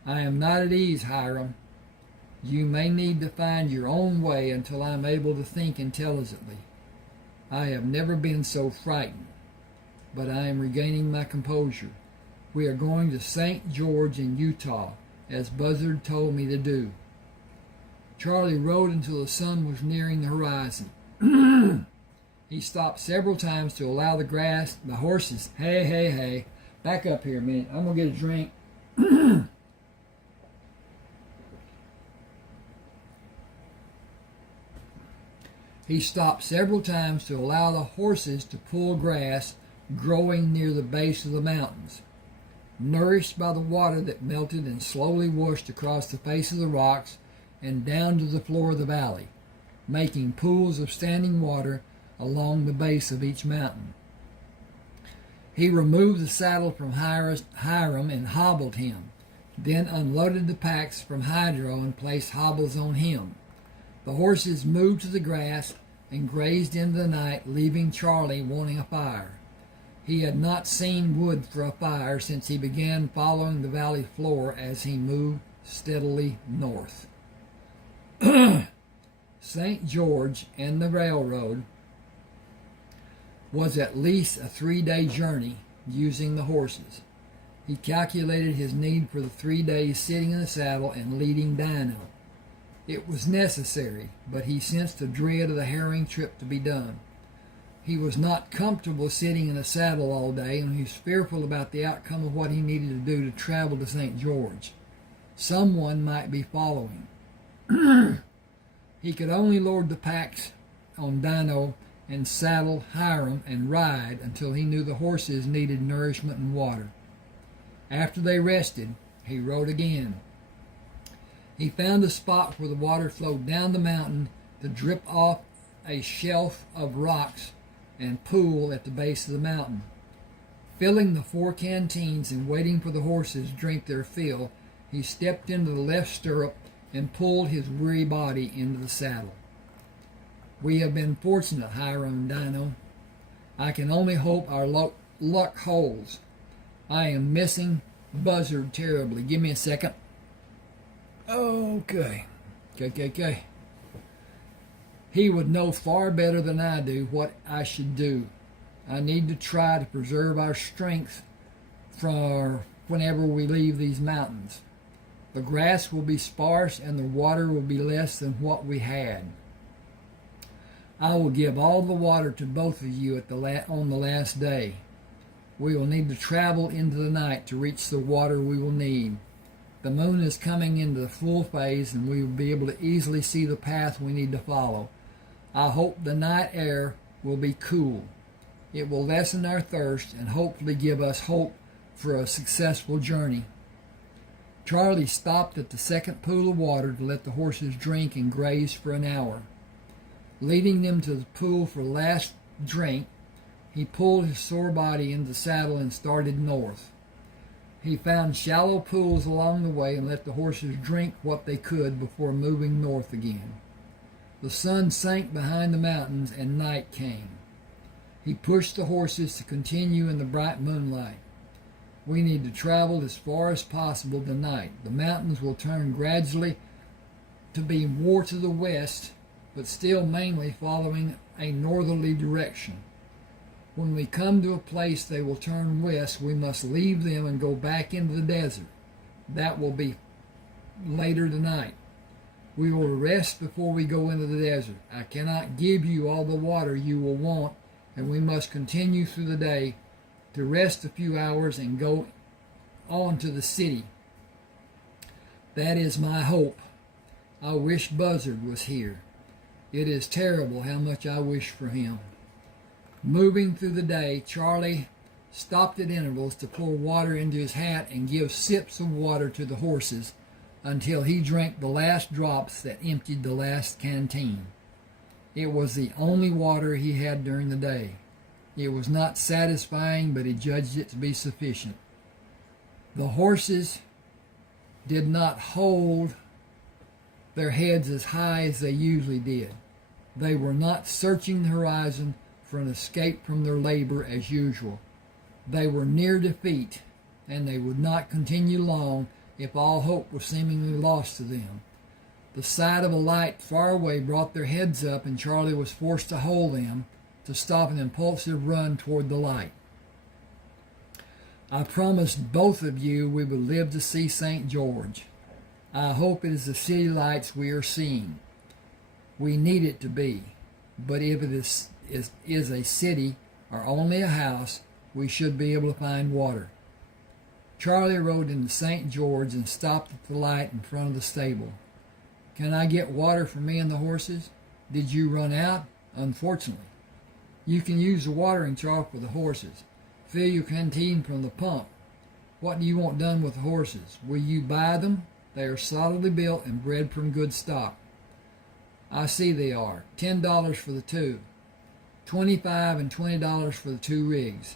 I am not at ease, Hiram. You may need to find your own way until I am able to think intelligently. I have never been so frightened. but I am regaining my composure. We are going to St. George in Utah, as Buzzard told me to do. Charlie rode until the sun was nearing the horizon. He stopped several times to allow the horses, hey, back up here a minute, I'm going to get a drink. He stopped several times to allow the horses to pull grass growing near the base of the mountains. Nourished by the water that melted and slowly washed across the face of the rocks and down to the floor of the valley, making pools of standing water along the base of each mountain. He removed the saddle from Hiram and hobbled him, then unloaded the packs from Hydro and placed hobbles on him. The horses moved to the grass and grazed into the night, leaving Charlie wanting a fire. He had not seen wood for a fire since he began following the valley floor as he moved steadily north. St. George and the railroad was at least a 3-day journey using the horses. He calculated his need for the 3 days sitting in the saddle and leading Dino. It was necessary, but he sensed a dread of the harrowing trip to be done. He was not comfortable sitting in a saddle all day, and he was fearful about the outcome of what he needed to do to travel to St. George. Someone might be following. He could only load the packs on Dino and saddle Hiram and ride until he knew the horses needed nourishment and water. After they rested, he rode again. He found a spot where the water flowed down the mountain to drip off a shelf of rocks and pool at the base of the mountain. Filling the 4 canteens and waiting for the horses to drink their fill, he stepped into the left stirrup and pulled his weary body into the saddle. We have been fortunate, Hiram and Dino. I can only hope our luck holds. I am missing Buzzard terribly. Give me a second. Okay. He would know far better than I do what I should do. I need to try to preserve our strength for whenever we leave these mountains. The grass will be sparse and the water will be less than what we had. I will give all the water to both of you on the last day. We will need to travel into the night to reach the water we will need. The moon is coming into the full phase and we will be able to easily see the path we need to follow. I hope the night air will be cool. It will lessen our thirst and hopefully give us hope for a successful journey. Charlie stopped at the second pool of water to let the horses drink and graze for an hour. Leading them to the pool for the last drink, he pulled his sore body into the saddle and started north. He found shallow pools along the way and let the horses drink what they could before moving north again. The sun sank behind the mountains and night came. He pushed the horses to continue in the bright moonlight. We need to travel as far as possible tonight. The mountains will turn gradually to be more to the west, but still mainly following a northerly direction. When we come to a place they will turn west, we must leave them and go back into the desert. That will be later tonight. We will rest before we go into the desert. I cannot give you all the water you will want, and we must continue through the day to rest a few hours and go on to the city. That is my hope. I wish Buzzard was here. It is terrible how much I wish for him. Moving through the day, Charlie stopped at intervals to pour water into his hat and give sips of water to the horses until he drank the last drops that emptied the last canteen. It was the only water he had during the day. It was not satisfying, but he judged it to be sufficient. The horses did not hold their heads as high as they usually did. They were not searching the horizon for an escape from their labor as usual. They were near defeat, and they would not continue long if all hope was seemingly lost to them. The sight of a light far away brought their heads up, and Charlie was forced to hold them to stop an impulsive run toward the light. I promised both of you we would live to see St. George. I hope it is the city lights we are seeing. We need it to be. But if it is a city or only a house, we should be able to find water. Charlie rode into St. George and stopped at the light in front of the stable. Can I get water for me and the horses? Did you run out? Unfortunately. You can use the watering trough for the horses. Fill your canteen from the pump. What do you want done with the horses? Will you buy them? They are solidly built and bred from good stock. I see they are. $10 for the two. $25 and $20 for the two rigs.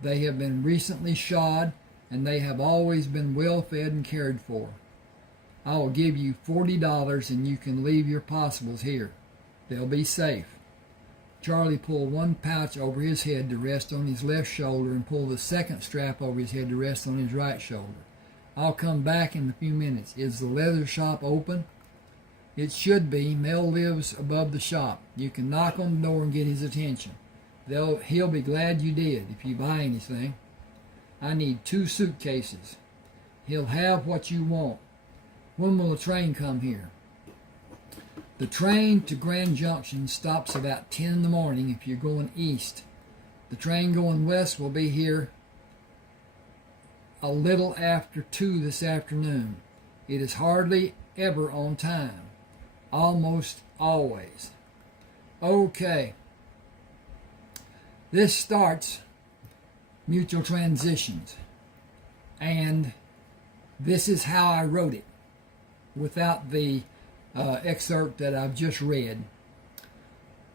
They have been recently shod, and they have always been well fed and cared for. I will give you $40 and you can leave your possibles here. They'll be safe. Charlie pulled one pouch over his head to rest on his left shoulder and pulled the second strap over his head to rest on his right shoulder. I'll come back in a few minutes. Is the leather shop open? It should be. Mel lives above the shop. You can knock on the door and get his attention. He'll be glad you did if you buy anything. I need 2 suitcases. He'll have what you want. When will the train come here? The train to Grand Junction stops about 10 in the morning if you're going east. The train going west will be here a little after 2 this afternoon. It is hardly ever on time. Almost always. Okay. This starts mutual transitions. And this is how I wrote it without the excerpt that I've just read.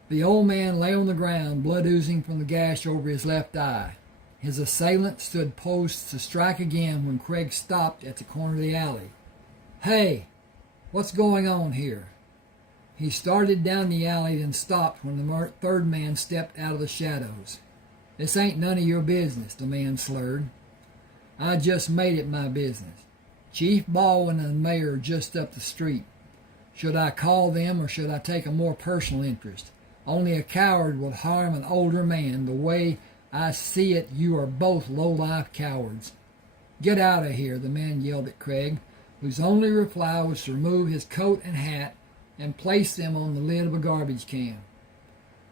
The old man lay on the ground, blood oozing from the gash over his left eye. His assailant stood posed to strike again when Craig stopped at the corner of the alley. Hey, what's going on here? He started down the alley, then stopped when the third man stepped out of the shadows. This ain't none of your business, the man slurred. I just made it my business. Chief Baldwin and the mayor are just up the street. Should I call them or should I take a more personal interest? Only a coward would harm an older man. The way I see it, you are both low-life cowards. Get out of here, the man yelled at Craig, whose only reply was to remove his coat and hat and place them on the lid of a garbage can.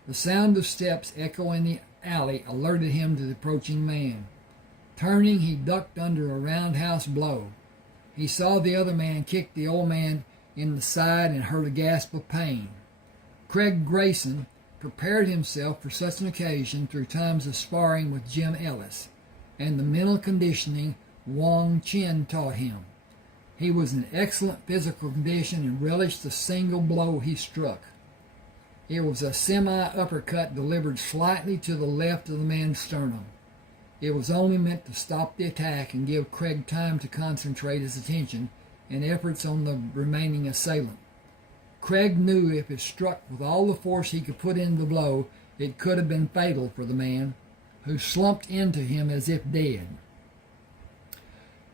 The sound of steps echoing the alley alerted him to the approaching man. Turning, he ducked under a roundhouse blow. He saw the other man kick the old man in the side and heard a gasp of pain. Craig Greyson prepared himself for such an occasion through times of sparring with Jim Ellis and the mental conditioning Wong Chin taught him. He was in excellent physical condition and relished the single blow he struck. It was a semi-uppercut delivered slightly to the left of the man's sternum. It was only meant to stop the attack and give Craig time to concentrate his attention and efforts on the remaining assailant. Craig knew if it struck with all the force he could put into the blow, it could have been fatal for the man, who slumped into him as if dead.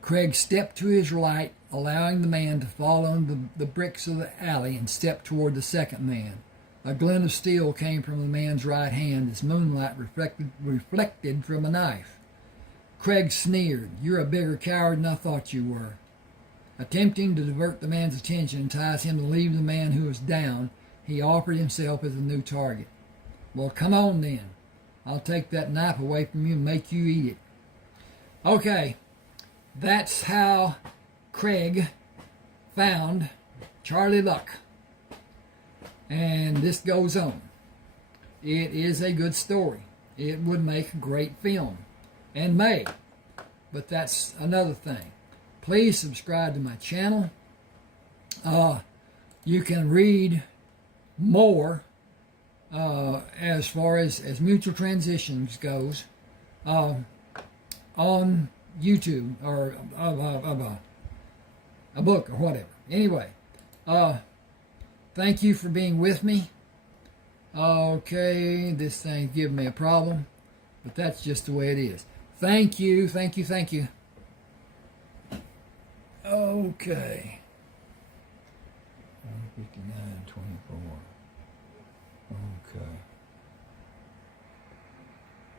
Craig stepped to his right, allowing the man to fall on the bricks of the alley and stepped toward the second man. A glint of steel came from the man's right hand as moonlight reflected from a knife. Craig sneered, "You're a bigger coward than I thought you were." Attempting to divert the man's attention and entice him to leave the man who was down, he offered himself as a new target. "Well, come on then. I'll take that knife away from you and make you eat it." Okay, that's how Craig found Charlie Luck. And this goes on. It is a good story. It would make a great film. And may. But that's another thing. Please subscribe to my channel. You can read more as far as mutual transitions goes on YouTube or a book or whatever. Anyway, thank you for being with me. Okay, this thing's giving me a problem, but that's just the way it is. Thank you, thank you, thank you. Okay. 59:24. Okay.